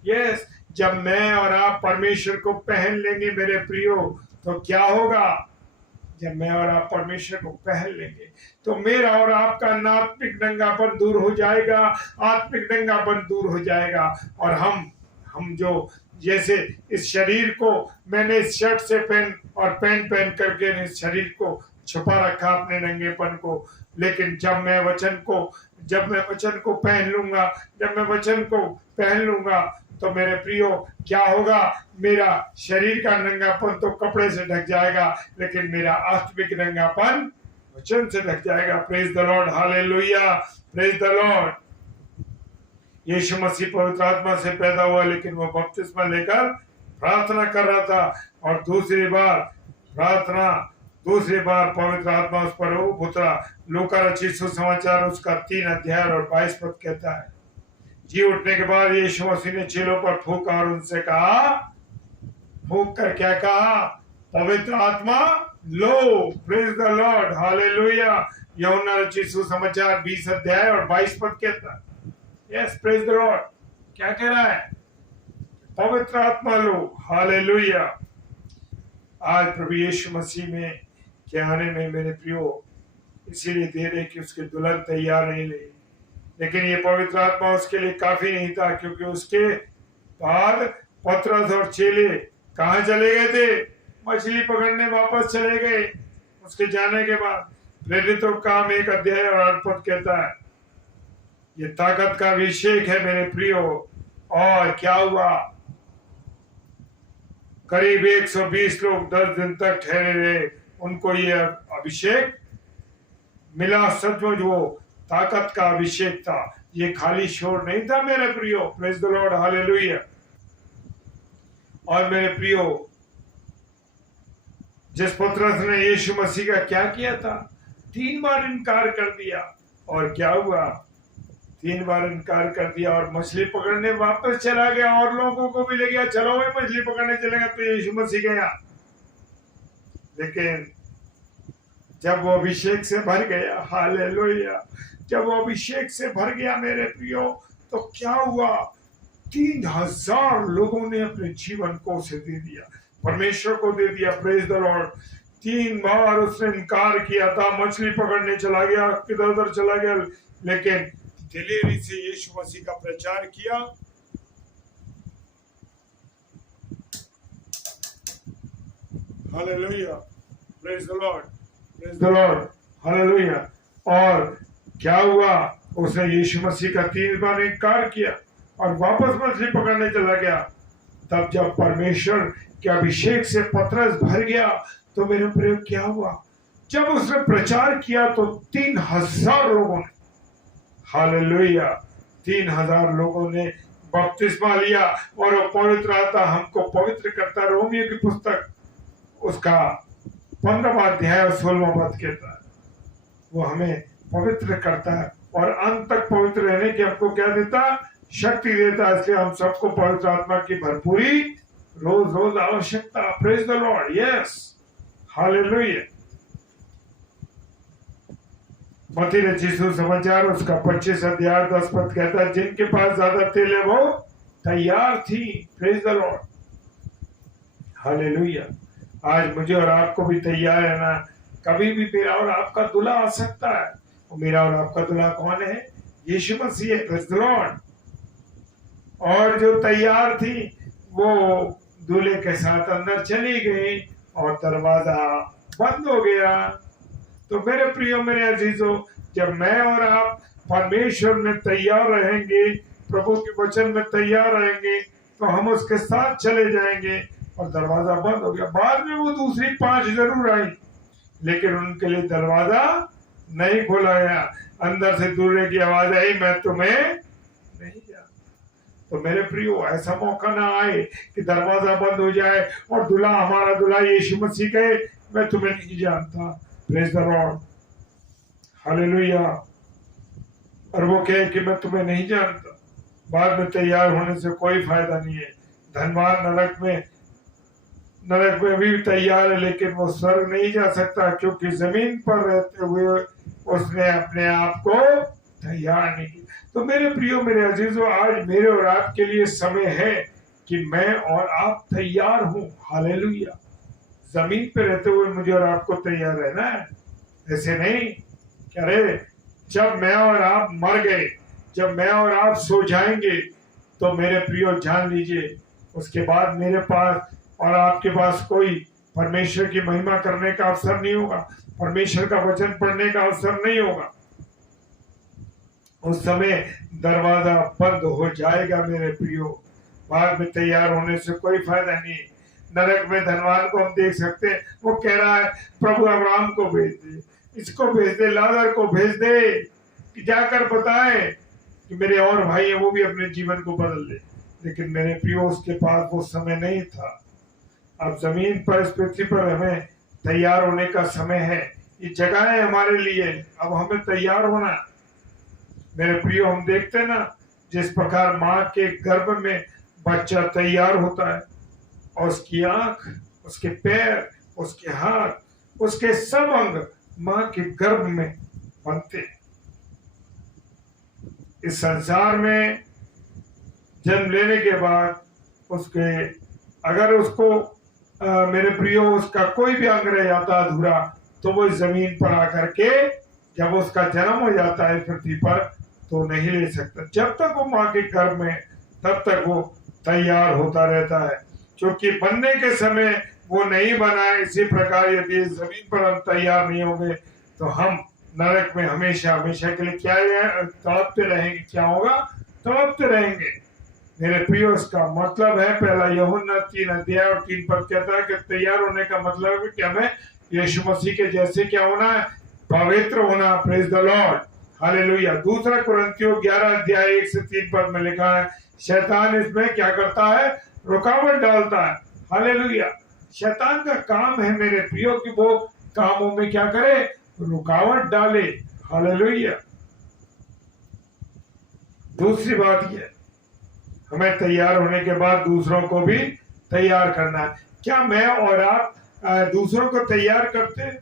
यस, जब मैं और आप परमेश्वर को पहन लेंगे मेरे प्रियो, तो क्या होगा? जब मैं और आप परमेश्वर को पहन लेंगे तो मेरा और आपका आत्मिक नंगापन दूर हो जाएगा, आत्मिक नंगापन दूर हो जाएगा। और हम जो जैसे इस शरीर को मैंने इस शर्ट से पहन करके इस शरीर को छुपा रखा, अपने नंगेपन को, लेकिन जब मैं वचन को पहन लूंगा, जब मैं वचन को पहन लूंगा तो मेरे प्रियो क्या होगा? मेरा शरीर का नंगापन तो कपड़े से ढक जाएगा, लेकिन मेरा आत्मिक नंगापन वचन से ढक जाएगा। Praise the lord, hallelujah, praise the lord. Yeshu Masih पवित्र आत्मा से पैदा हुआ, लेकिन वो बपतिस्मा लेकर प्रार्थना कर रहा था, और दूसरी बार पवित्र आत्मा उस पर उतरा। लूका रचित सुसमाचार उसका 3 अध्याय और 22 पद कहता है, जी उठने के बाद यीशु मसीह ने चेलों पर फूंका और उनसे कहा, फूंक कर क्या कहा? पवित्र आत्मा लो। Praise the lord, hallelujah. Yuhanna रचित सुसमाचार 20 अध्याय और 22 पद कहता है, यस, प्रेज द लॉर्ड। क्या कह रहा है? पवित्र आत्मा लो, हालेलुया। आज प्रभु यीशु मसीह में के आने में मेरे प्रियो इसीलिए देर है कि उसके दुल्हन तैयार नहीं रही, लेकिन ये पवित्र आत्मा उसके लिए काफी नहीं था, क्योंकि उसके बाद पतरस और चेले कहाँ चले गए थे? मछली पकड़ने वापस चले गए। उसके जाने के बाद प्रेरितों का काम 1 अध्याय और 8 पद कहता है, ये ताकत का अभिषेक है मेरे प्रियो। और क्या हुआ? करीब 120 लोग 10 दिन तक ठहरे रहे, उनको ये अभिषेक मिला। सचमुच वो ताकत का अभिषेक था, ये खाली शोर नहीं था मेरे प्रियो। Praise the lord, hallelujah. और मेरे प्रियो, जिस पतरस ने यीशु मसीह का क्या किया था? 3 बार इनकार कर दिया। और क्या हुआ? 3 बार इनकार कर दिया और मछली पकड़ने वापस चला गया, और लोगों को भी ले गया, चलो भाई मछली पकड़ने चलेगा। तो यीशु मसीह गया, लेकिन जब वो अभिषेक से भर गया, हालेलुया, जब वो अभिषेक से भर गया मेरे प्रियो, तो क्या हुआ? 3000 लोगों ने अपने जीवन को उसे दे दिया, परमेश्वर को दे दिया। Praise the Lord. 3 बार उसने इनकार किया था, मछली पकड़ने चला गया, किधर उधर चला गया, लेकिन दिलेरी से यीशु मसीह का प्रचार किया। Hallelujah, praise the Lord, praise the lord, hallelujah. और क्या हुआ? उसने यीशु मसीह का 3 बार इनकार किया और वापस मछली पकड़ने चला गया। तब जब परमेश्वर के अभिषेक से पतरस भर गया, तो मेरे प्रिय क्या हुआ? जब उसने प्रचार किया तो 3000 लोगों ने, हालेलुया, 3000 लोगों ने बपतिस्मा लिया। और वो पवित्र आत्मा हमको पवित्र करता। रोमियो की पुस्तक उसका 15वां अध्याय और 16वां पद कहता है, वो हमें पवित्र करता है और अंत तक पवित्र रहने की हमको क्या देता? शक्ति देता है। इसलिए हम सबको पवित्र आत्मा की भरपूरी रोज रोज आवश्यकता। Praise the Lord, yes, hallelujah. मत्ती रचित सुसमाचार उसका 25 अध्याय 10 पद कहता है, जिनके पास ज्यादा तेल है वो तैयार थी। Praise the lord. हालेलुया। आज मुझे और आपको भी तैयार रहना। कभी भी मेरा और आपका दूल्हा आ सकता है। और मेरा और आपका दूल्हा कौन है? यीशु मसीह है। Praise the Lord. और जो तैयार थी वो दूल्हे के साथ अंदर चली गई और दरवाजा बंद हो गया। तो मेरे प्रियो, मेरे अजीजों, जब मैं और आप परमेश्वर में तैयार रहेंगे, प्रभु के वचन में तैयार रहेंगे, तो हम उसके साथ चले जाएंगे। और दरवाजा बंद हो गया। बाद में वो दूसरी 5 जरूर आई, लेकिन उनके लिए दरवाजा नहीं खोला गया। अंदर से दूल्हे की आवाज आई, मैं तुम्हें नहीं जानता। तो मेरे प्रियो, ऐसा मौका ना आए कि दरवाजा बंद हो जाए और दूल्हा, हमारा दूल्हा यीशु मसीह कहे, मैं तुम्हें नहीं जानता। Praise the lord. हालेलुया। और वो कहे कि मैं तुम्हें नहीं जानता। बाद में तैयार होने से कोई फायदा नहीं है। धनवान नरक में भी तैयार है, लेकिन वो स्वर्ग नहीं जा सकता, क्योंकि जमीन पर रहते हुए उसने अपने आप को तैयार नहीं किया। तो मेरे प्रियो, मेरे अजीजों, आज मेरे और आपके लिए समय है कि मैं और आप तैयार हूं। हालेलुया। जमीन पे रहते हुए मुझे और आपको तैयार रहना है। ऐसे नहीं क्या रे, जब मैं और आप मर गए, जब मैं और आप सो जाएंगे, तो मेरे प्रियो जान लीजिए, उसके बाद मेरे पास और आपके पास कोई परमेश्वर की महिमा करने का अवसर नहीं होगा, परमेश्वर का वचन पढ़ने का अवसर नहीं होगा। उस समय दरवाजा बंद हो जाएगा मेरे प्रियो। बाद में तैयार होने से कोई फायदा नहीं। नरक में धनवान को हम देख सकते हैं, वो कह रहा है, प्रभु अब्राहम को भेज दे, इसको भेज दे, लाजर को भेज दे, कि जाकर बताए कि मेरे और भाई है, वो भी अपने जीवन को बदल ले। लेकिन मेरे प्रियो, उसके पास वो समय नहीं था। अब जमीन पर, इस पृथ्वी पर हमें तैयार होने का समय है। ये जगह है हमारे लिए, अब हमें तैयार होना। मेरे प्रियो, हम देखते हैं ना, जिस प्रकार माँ के गर्भ में बच्चा तैयार होता है और उसकी आंख, उसके पैर, उसके हाथ, उसके सब अंग माँ के गर्भ में बनते। इस संसार में जन्म लेने के बाद उसके, अगर उसको मेरे प्रियो उसका कोई भी अंग रह जाता अधूरा, तो वो जमीन पर आकर के जब उसका जन्म हो जाता है पृथ्वी पर, तो नहीं ले सकता। जब तक वो माँ के गर्भ में, तब तक वो तैयार होता रहता है, क्योंकि बनने के समय वो नहीं बना है। इसी प्रकार यदि जमीन पर हम तैयार नहीं होंगे, तो हम नरक में हमेशा हमेशा के लिए क्या तड़पते रहेंगे। क्या होगा? तड़पते रहेंगे। मेरे प्रियो, इसका मतलब है, पहला यूहन्ना 3 अध्याय और 3 पद कहता है कि तैयार होने का मतलब है कि हमें यीशु मसीह के जैसे क्या होना है? पवित्र होना। Praise the lord. हालेलुया। दूसरा कुरिन्थियों 11 अध्याय 1 से 3 पद में लिखा है, शैतान इसमें क्या करता है? रुकावट डालता है। हालेलुया। शैतान का काम है मेरे प्रियो कि वो कामों में क्या करे? रुकावट डाले। हालेलुया। दूसरी बात यह, हमें तैयार होने के बाद दूसरों को भी तैयार करना है। क्या मैं और आप दूसरों को तैयार करते हैं?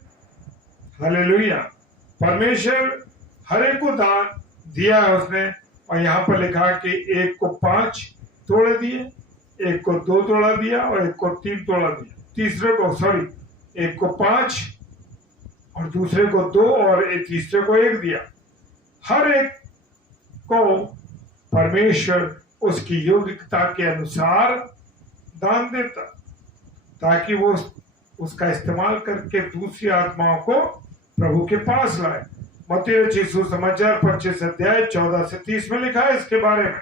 हालेलुया। परमेश्वर हर एक को दान दिया है उसने, और यहाँ पर लिखा कि एक को 5 तोड़े दिए, एक को 2 तोड़ा दिया और एक को 3 तोड़ा दिया। तीसरे को एक को 5 और दूसरे को 2 और तीसरे को 1 दिया। हर एक को परमेश्वर उसकी योग्यता के अनुसार दान देता, ताकि वो उसका इस्तेमाल करके दूसरी आत्माओं को प्रभु के पास लाए। मत्ती रचित सुसमाचार 25 अध्याय 14 से 30 में लिखा है इसके बारे में।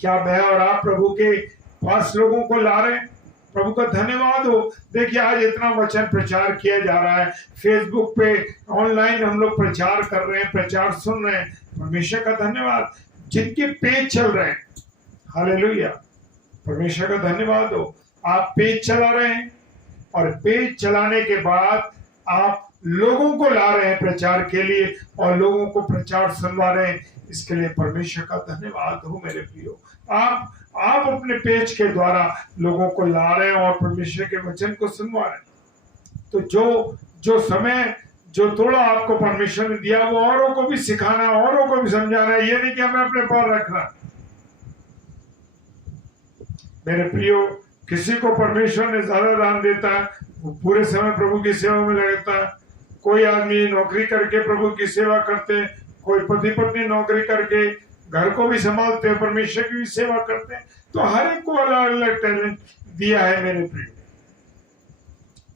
क्या मैं और आप प्रभु के पास लोगों को ला रहे हैं? प्रभु का धन्यवाद हो। देखिए, आज इतना वचन प्रचार किया जा रहा है, फेसबुक पे ऑनलाइन हम लोग प्रचार कर रहे हैं, प्रचार सुन रहे हैं। परमेश्वर का धन्यवाद। जिनके पेज चल रहे हैं, हालेलुया, परमेश्वर का धन्यवाद हो। आप पेज चला रहे हैं और पेज चलाने के बाद आप लोगों को ला रहे हैं प्रचार के लिए और लोगों को प्रचार सुनवा रहे हैं। इसके लिए परमेश्वर का धन्यवाद हो मेरे प्रियो। आप अपने पेज के द्वारा लोगों को ला रहे हैं और परमेश्वर के वचन को सुनवा रहे हैं। तो जो समय जो थोड़ा आपको परमेश्वर ने दिया, वो औरों को भी सिखाना, औरों को भी समझाना है। ये नहीं कि हमें अपने पास रखना। मेरे प्रियो, किसी को परमेश्वर ने ज्यादा दान देता है, वो पूरे समय प्रभु की सेवा में लगता है। कोई आदमी नौकरी करके प्रभु की सेवा करते, कोई पति पत्नी नौकरी करके घर को भी संभालते हैं, परमेश्वर की भी सेवा करते हैं। तो हर एक को अलग अलग टैलेंट दिया है मेरे प्रिय।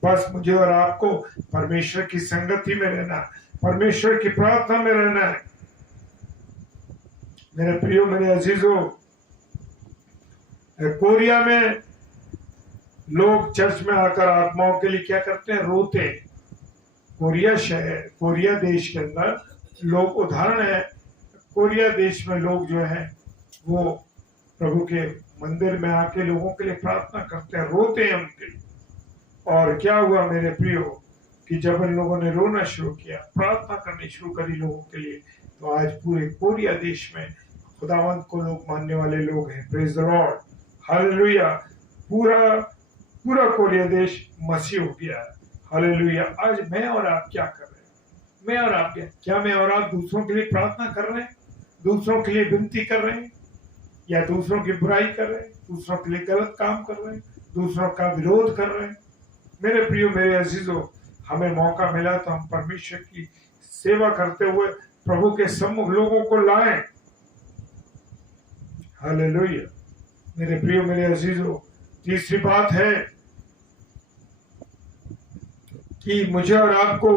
बस मुझे और आपको परमेश्वर की संगति में रहना, परमेश्वर की प्रार्थना में रहना है। मेरे प्रियो, मेरे अजीजों, कोरिया में लोग चर्च में आकर आत्माओं के लिए क्या करते हैं? रोते हैं। कोरिया शहर, कोरिया देश के अंदर लोग, उदाहरण है, कोरिया देश में लोग जो है वो प्रभु के मंदिर में आके लोगों के लिए प्रार्थना करते हैं, रोते हैं उनके लिए। और क्या हुआ मेरे प्रियो कि जब इन लोगों ने रोना शुरू किया, प्रार्थना करनी शुरू करी लोगों के लिए, तो आज पूरे कोरिया देश में खुदावंत को लोग मानने वाले लोग हैं। Praise the lord, hallelujah. पूरा पूरा कोरिया देश मसीह हो गया है। हालेलुया। आज मैं और आप क्या कर रहे हैं? मैं और आप क्या मैं और आप दूसरों के लिए प्रार्थना कर रहे हैं? दूसरों के लिए विनती कर रहे हैं? या दूसरों की बुराई कर रहे हैं? दूसरों के लिए गलत काम कर रहे हैं? दूसरों का विरोध कर रहे हैं? मेरे प्रियो, मेरे अजीजों, हमें मौका मिला तो हम परमेश्वर की सेवा करते हुए प्रभु के सम्मुख लोगों को लाएं। हालेलुया। मेरे प्रियो, मेरे अजीजों, तीसरी बात है कि मुझे और आपको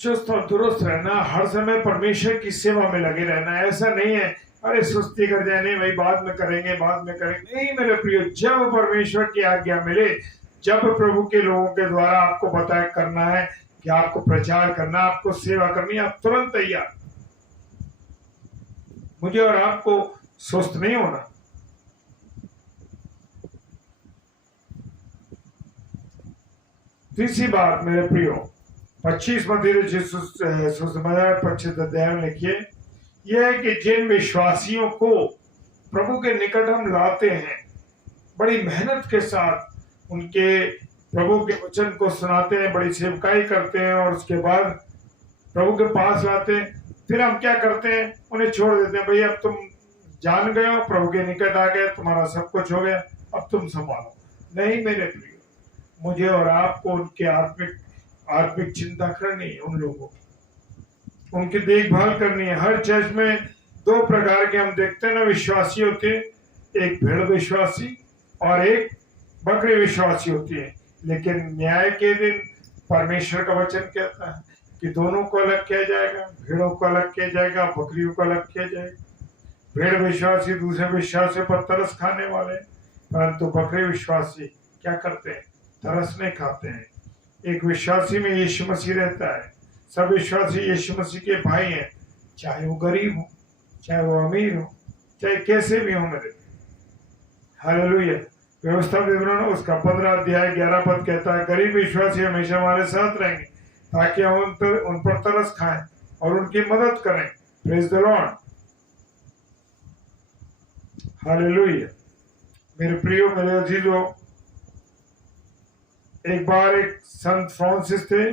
चुस्त और दुरुस्त रहना, हर समय परमेश्वर की सेवा में लगे रहना। ऐसा नहीं है अरे सुस्ती कर जाए, नहीं भाई बाद में करेंगे, बाद में करेंगे। नहीं मेरे प्रियो, जब परमेश्वर की आज्ञा मिले, जब प्रभु के लोगों के द्वारा आपको बताया करना है कि आपको प्रचार करना, आपको सेवा करनी, आप तुरंत तैयार। मुझे और आपको सुस्त नहीं होना। तीसरी बात मेरे प्रियो, 25 सुसमाचार 25 अध्याय में लिखिए, यह है कि जिन विश्वासियों को प्रभु के निकट हम लाते हैं, बड़ी मेहनत के साथ उनके प्रभु के वचन को सुनाते हैं, बड़ी सेवकाई करते हैं, और उसके बाद प्रभु के पास लाते हैं, फिर हम क्या करते हैं? उन्हें छोड़ देते हैं। भैया अब तुम जान गए हो, प्रभु के निकट आ गए, तुम्हारा सब कुछ हो गया, अब तुम संभालो। नहीं मेरे प्रिय, मुझे और आपको उनके आत्मिक चिंता करनी है, उन लोगों उनकी देखभाल करनी है। हर चर्च में दो प्रकार के हम देखते हैं ना विश्वासी होते हैं, एक भेड़ विश्वासी और एक बकरी विश्वासी होती है। लेकिन न्याय के दिन परमेश्वर का वचन कहता है कि दोनों को अलग किया जाएगा, भेड़ों को अलग किया जाएगा, बकरियों को अलग किया जाएगा। भेड़ विश्वासी दूसरे विश्वासी पर तरस खाने वाले, परंतु बकरी विश्वासी क्या करते हैं? तरस नहीं खाते हैं। एक विश्वासी में यीशु मसीह रहता है। सब विश्वासी यीशु मसीह के भाई हैं, चाहे वो गरीब हो, चाहे वो अमीर हो, चाहे कैसे भी हो मेरे। हालेलुया। व्यवस्था विवरण उसका 15 अध्याय 11 पद कहता है, गरीब विश्वासी हमेशा हमारे साथ रहेंगे ताकि हम उन पर तरस खाएं और उनकी मदद करें। Praise the lord, hallelujah. मेरे प्रियो, मेरे अजीजों, एक बार एक संत फ्रांसिस थे,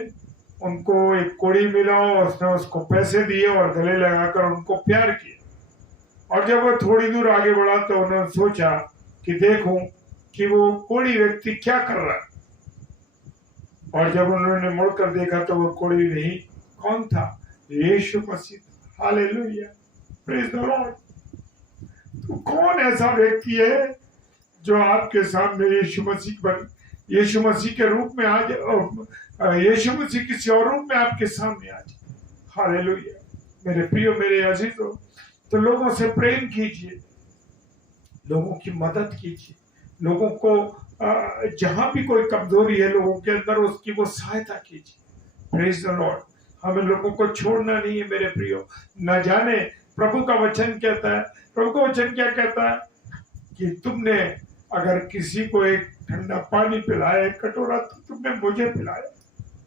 उनको एक कोड़ी मिला और उसने उसको पैसे दिए और गले लगाकर उनको प्यार किया। और जब वो थोड़ी दूर आगे बढ़ा तो उन्होंने सोचा कि देखूं कि वो कोड़ी व्यक्ति क्या कर रहा है। और जब उन्होंने मुड़कर देखा तो वो कोड़ी नहीं, कौन था? Yeshu Masih. Hallelujah, praise the lord. तो कौन ऐसा व्यक्ति है जो आपके सामने यीशु मसीह के रूप में आज, यीशु मसीह किसी और रूप में आपके सामने आज? हालेलुया। मेरे प्रियो, मेरे अजीजों, तो लोगों से प्रेम कीजिए, लोगों की मदद कीजिए, लोगों को जहां भी कोई कमजोरी है लोगों के अंदर, उसकी वो सहायता कीजिए। Praise the Lord. हमें लोगों को छोड़ना नहीं है मेरे प्रियो। न जाने प्रभु का वचन कहता है, प्रभु का वचन क्या कहता है कि तुमने अगर किसी को एक ठंडा पानी पिलाया, एक कटोरा, तो तुमने मुझे पिलाया।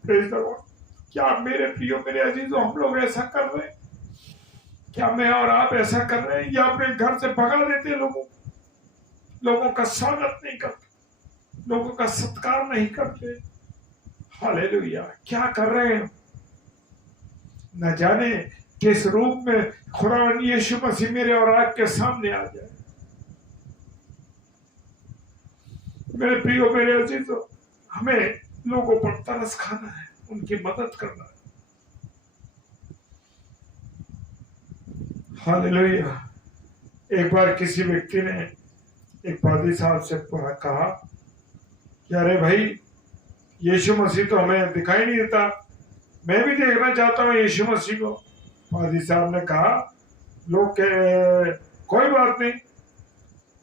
Praise the Lord. क्या मेरे प्रियो, मेरे अजीजों, हम लोग ऐसा कर रहे हैं? क्या मैं और आप ऐसा कर रहे हैं? या अपने घर से भगा देते हैं लोगों का स्वागत नहीं करते, लोगों का सत्कार नहीं करते? हालेलुया। क्या कर रहे हैं? न जाने किस रूप में खुदावंद यीशु मसीह मेरे और आपके सामने आ जाए। मेरे प्रियो मेरे अजीजों, हमें लोगों पर तरस खाना है, उनकी मदद करना है। हालेलुया। एक बार किसी व्यक्ति ने एक पादरी साहब से कहा कि अरे भाई, यीशु मसीह तो हमें दिखाई नहीं देता, मैं भी देखना चाहता हूँ यीशु मसीह को। पादरी साहब ने कहा, लोग कोई बात नहीं,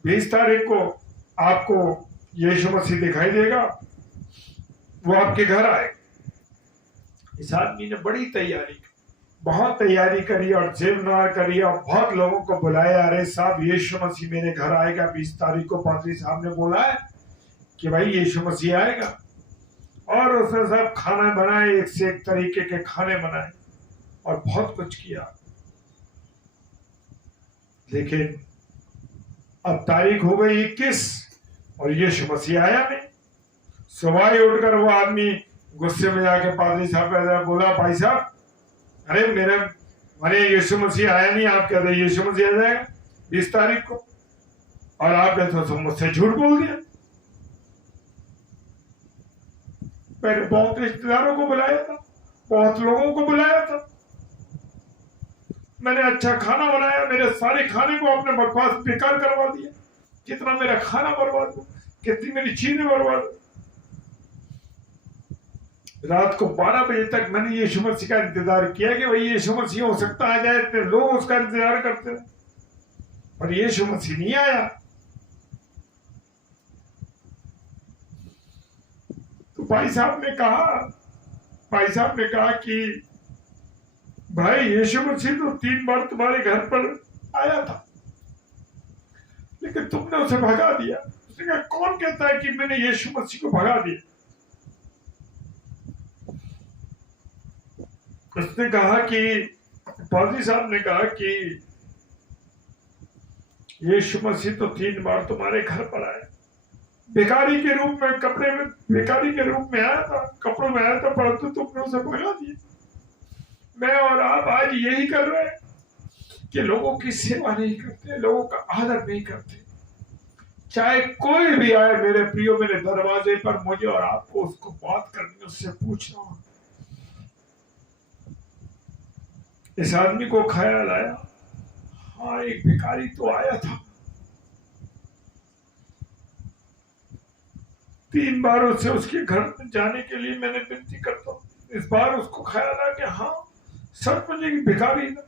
20 तारीख को आपको यीशु मसीह दिखाई देगा, वो आपके घर आए। इस आदमी ने बड़ी तैयारी, बहुत तैयारी करी और सेमिनार करी और बहुत लोगों को बुलाया। अरे साहब, यीशु मसीह मेरे घर आएगा 20 तारीख को, पादरी साहब ने बोला है कि भाई यीशु मसीह आएगा। और उसने सब खाना बनाए, एक से एक तरीके के खाने बनाए और बहुत कुछ किया। लेकिन अब तारीख हो गई 21 और यीशु मसीह आया नहीं। सुबह ही उठकर वो आदमी गुस्से में जाके पादरी साहब को बोला, भाई साहब, अरे मैंने यीशु मसीह आया नहीं, आप कहते यीशु मसीह आ जाएगा 20 तारीख को, और आपने तो मुझसे झूठ बोल दिया। मैंने बहुत रिश्तेदारों को बुलाया था, बहुत लोगों को बुलाया था, मैंने अच्छा खाना बनाया, मेरे सारे खाने को आपने बकवास बेकार करवा दिया। कितना मेरा खाना बर्बाद हो, कितनी मेरी चीजें बर्बाद। रात को 12 बजे तक मैंने यीशु मसीह का इंतजार किया कि भाई यीशु मसीह हो सकता आ जाए, इतने लोग उसका इंतजार करते हैं, पर यीशु मसीह नहीं आया। तो भाई साहब ने कहा कि भाई यीशु मसीह तो 3 बार तुम्हारे घर पर आया था, लेकिन तुमने उसे भगा दिया। उसने कहा, कौन कहता है कि मैंने यीशु मसीह को भगा दिया? उसने कहा कि पादरी साहब ने कहा कि यीशु मसीह तो 3 बार तुम्हारे घर पर आया, भिखारी के रूप में, भिखारी के रूप में आया था, कपड़ों में आया था, परंतु तुमने उसे भगा दिया। मैं और आप आज यही कर रहे हैं कि लोगों की सेवा नहीं करते, लोगों का आदर नहीं करते। चाहे कोई भी आए मेरे प्रियो, मेरे दरवाजे पर, मुझे और आपको उसको बात करनी, उससे पूछना। इस आदमी को ख्याल आया, हाँ एक भिखारी तो आया था, 3 बार उससे उसके घर में जाने के लिए मैंने विनती करता हूँ। इस बार उसको ख्याल आया कि हाँ सच मुझे भिखारी था,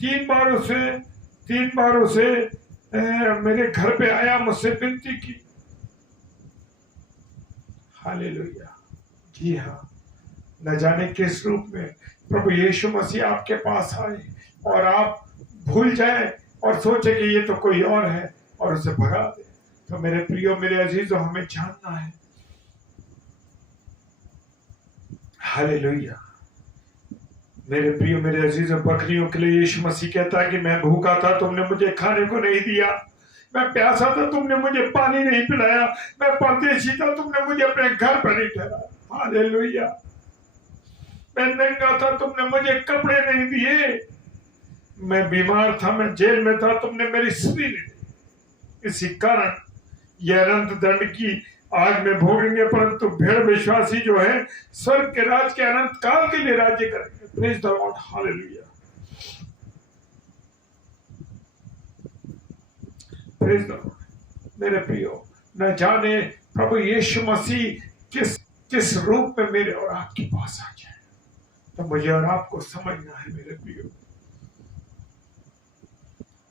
3 बार उसे मेरे घर पे आया, मुझसे विनती की। हालेलुया। जी हाँ, न जाने किस रूप में प्रभु यीशु मसीह आपके पास आए और आप भूल जाए और सोचे कि ये तो कोई और है और उसे भगा दे। तो मेरे प्रियो, मेरे अजीजों, हमें जानना है। हालेलुया। मेरे प्रियो, मेरे अजीजों, बकरियों के लिए यीशु मसीह कहता है कि मैं भूखा था, तुमने मुझे खाने को नहीं दिया, मैं प्यासा था, तुमने मुझे पानी नहीं पिलाया, मैं परदेशी था, तुमने मुझे अपने घर पर नहीं ठहराया। हालेलुया। मैं नंगा था, तुमने मुझे कपड़े नहीं दिए, मैं बीमार था, मैं जेल में था, तुमने मेरी सुनी नहीं। इसी कारण यह अनंत दंड की आज में भोगेंगे, परंतु भेड़ विश्वासी जो है स्वर्ग के राज के अनंत काल के लिए राज्य करेंगे। Praise the lord. Hallelujah. Praise the Lord. मेरे प्रियो, न जाने प्रभु यीशु मसीह किस रूप में मेरे और आपके पास आ जाए, तो मुझे और आपको समझना है। मेरे प्रियो,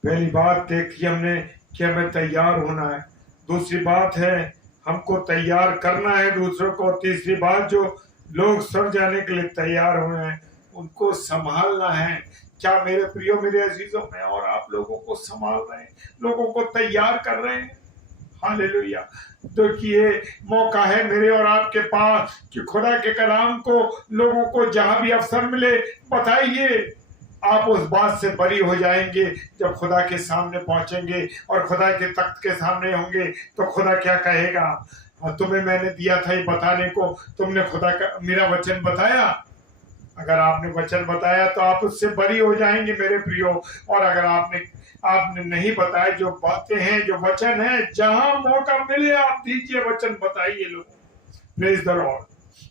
पहली बात देखी हमने कि हमें तैयार होना है, दूसरी बात है हमको तैयार करना है दूसरों को, तीसरी बात जो लोग स्वर्ग जाने के लिए तैयार हुए हैं उनको संभालना है। क्या मेरे प्रियो, मेरे अजीजों, मैं और आप लोगों को संभाल रहे हैं, लोगों को तैयार कर रहे हैं। हालेलुया। देखिए, मौका है मेरे और आपके पास कि खुदा के कलाम को लोगों को जहां भी अवसर मिले बताइए। आप उस बात से बरी हो जाएंगे जब खुदा के सामने पहुंचेंगे और खुदा के तख्त के सामने होंगे तो खुदा क्या कहेगा, तुम्हें मैंने दिया था ये बताने को, तुमने खुदा का मेरा वचन बताया। अगर आपने वचन बताया तो आप उससे बरी हो जाएंगे मेरे प्रियो, और अगर आपने नहीं बताए, जो बातें हैं, जो वचन है, जहां मौका मिले आप दीजिए, वचन बताइए लोग। Praise the Lord.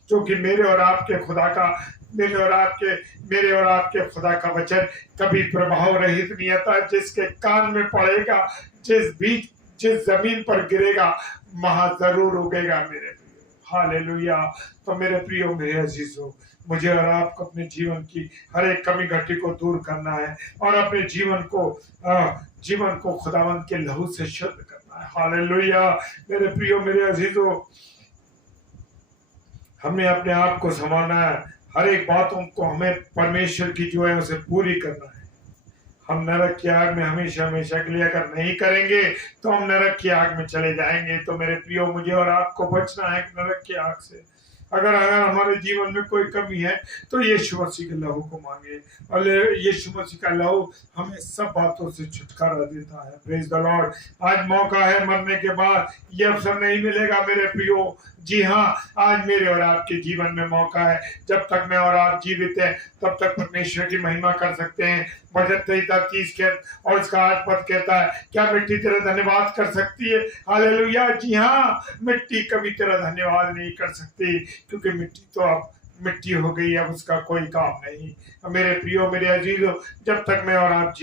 क्योंकि मेरे और आपके खुदा का वचन कभी प्रभाव रहित नहीं आता। जिसके कान में पड़ेगा, जिस जमीन पर गिरेगा, वहां जरूर उगेगा मेरे प्रियो। हालेलुया। तो मेरे प्रियो, मेरे अजीजों, मुझे और आपको अपने जीवन की हर एक कमी घटी को दूर करना है और अपने जीवन को खुदावंद के लहू से शुद्ध करना है। हालेलुया। मेरे प्रियो, मेरे अजीजों, हमने अपने आप को संभालना है। हर एक बातों को हमें परमेश्वर की जो है उसे पूरी करना है। हम नरक की आग में हमेशा हमेशा के लिए अगर नहीं करेंगे तो हम नरक की आग में चले जाएंगे। तो मेरे प्रियो, मुझे और आपको बचना है नरक की आग से। अगर हमारे जीवन में कोई कमी है तो यीशु मसीह के लहू को मांगे, और यीशु मसीह का लहू हमें सब बातों से छुटकारा देता है। Praise the Lord. आज मौका है, मरने के बाद ये अवसर नहीं मिलेगा मेरे प्रियो। जी हाँ, आज मेरे और आपके जीवन में मौका है। जब तक मैं और आप जीवित हैं तब तक परमेश्वर की महिमा कर सकते हैं। भजन 30 और इसका 8 पद कहता है, क्या मिट्टी तेरा धन्यवाद कर सकती है? हालेलुया। जी हाँ, मिट्टी कभी तेरा धन्यवाद नहीं कर सकती, क्योंकि मिट्टी तो अब मिट्टी हो गई, अब उसका कोई काम नहीं। मेरे प्रियो, मेरे अजीजों, जब तक मैं और आप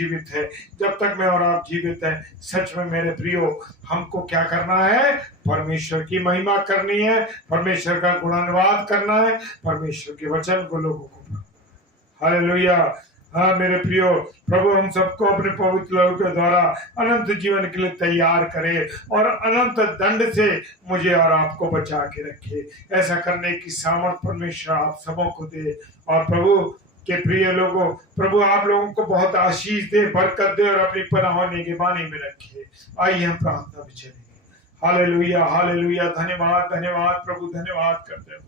जीवित हैं, सच में मेरे प्रियो, हमको क्या करना है? परमेश्वर की महिमा करनी है, परमेश्वर का गुणानुवाद करना है, परमेश्वर के वचन को लोगों को। हालेलुया। हाँ मेरे प्रियो, प्रभु हम सबको अपने पवित्र लहू के द्वारा अनंत जीवन के लिए तैयार करे और अनंत दंड से मुझे और आपको बचा के रखे। ऐसा करने की सामर्थ परमेश्वर आप सबों को दे। और प्रभु के प्रिय लोगों, प्रभु आप लोगों को बहुत आशीष दे, बरकत दे और अपनी पनाह निगरानी में रखे। आइए हम प्रार्थना में चलेंगे। Hallelujah, hallelujah. धन्यवाद, धन्यवाद प्रभु, धन्यवाद करते हैं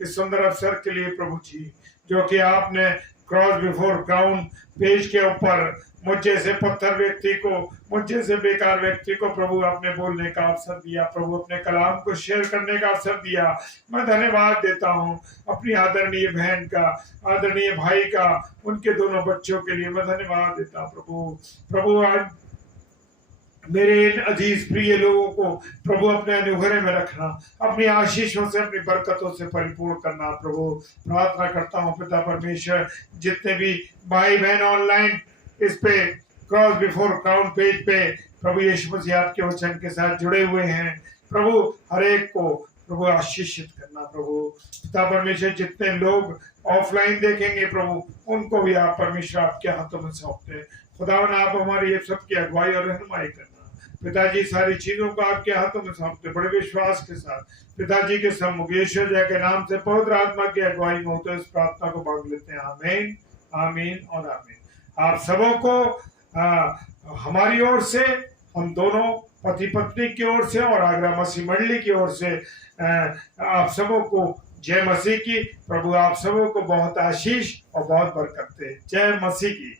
इस सुंदर अवसर के लिए प्रभु जी, जो कि आपने क्रॉस बिफोर क्राउन पेज के ऊपर मुझ जैसे पत्थर व्यक्ति को, मुझ जैसे बेकार व्यक्ति को प्रभु अपने बोलने का अवसर दिया, प्रभु अपने कलाम को शेयर करने का अवसर दिया। मैं धन्यवाद देता हूँ अपनी आदरणीय बहन का, आदरणीय भाई का, उनके दोनों बच्चों के लिए मैं धन्यवाद देता हूँ। प्रभु आज मेरे इन अजीज प्रिय लोगों को प्रभु अपने अनुग्रह में रखना, अपनी आशीषों से, अपनी बरकतों से परिपूर्ण करना। प्रभु प्रार्थना करता हूँ पिता परमेश्वर, जितने भी भाई बहन ऑनलाइन इस पे क्रॉस बिफोर क्राउन पेज पे प्रभु यीशु मसीह आपके वचन के साथ जुड़े हुए हैं, प्रभु हर एक को प्रभु आशीषित करना। प्रभु पिता परमेश्वर, जितने लोग ऑफलाइन देखेंगे प्रभु, उनको भी आप परमेश्वर आपके हाथों में सौंपते हैं। खुदावन आप हमारी ये सबकी अगुवाई और रहनुमाई करना। पिताजी सारी चीजों को आपके हाथों में सौंपते बड़े विश्वास के साथ पिताजी के सम्मुख यीशु जय के नाम से पवित्र आत्मा की अगुवाई में होते इस प्रार्थना को मांग लेते हैं। आमीन, आमीन और आमीन। आप सबों को हमारी ओर से, हम दोनों पति पत्नी की ओर से और आगरा मसीह मंडली की ओर से आप सबों को जय मसीह की। प्रभु आप सबों को बहुत आशीष और बहुत बरकत दे। जय मसीह की।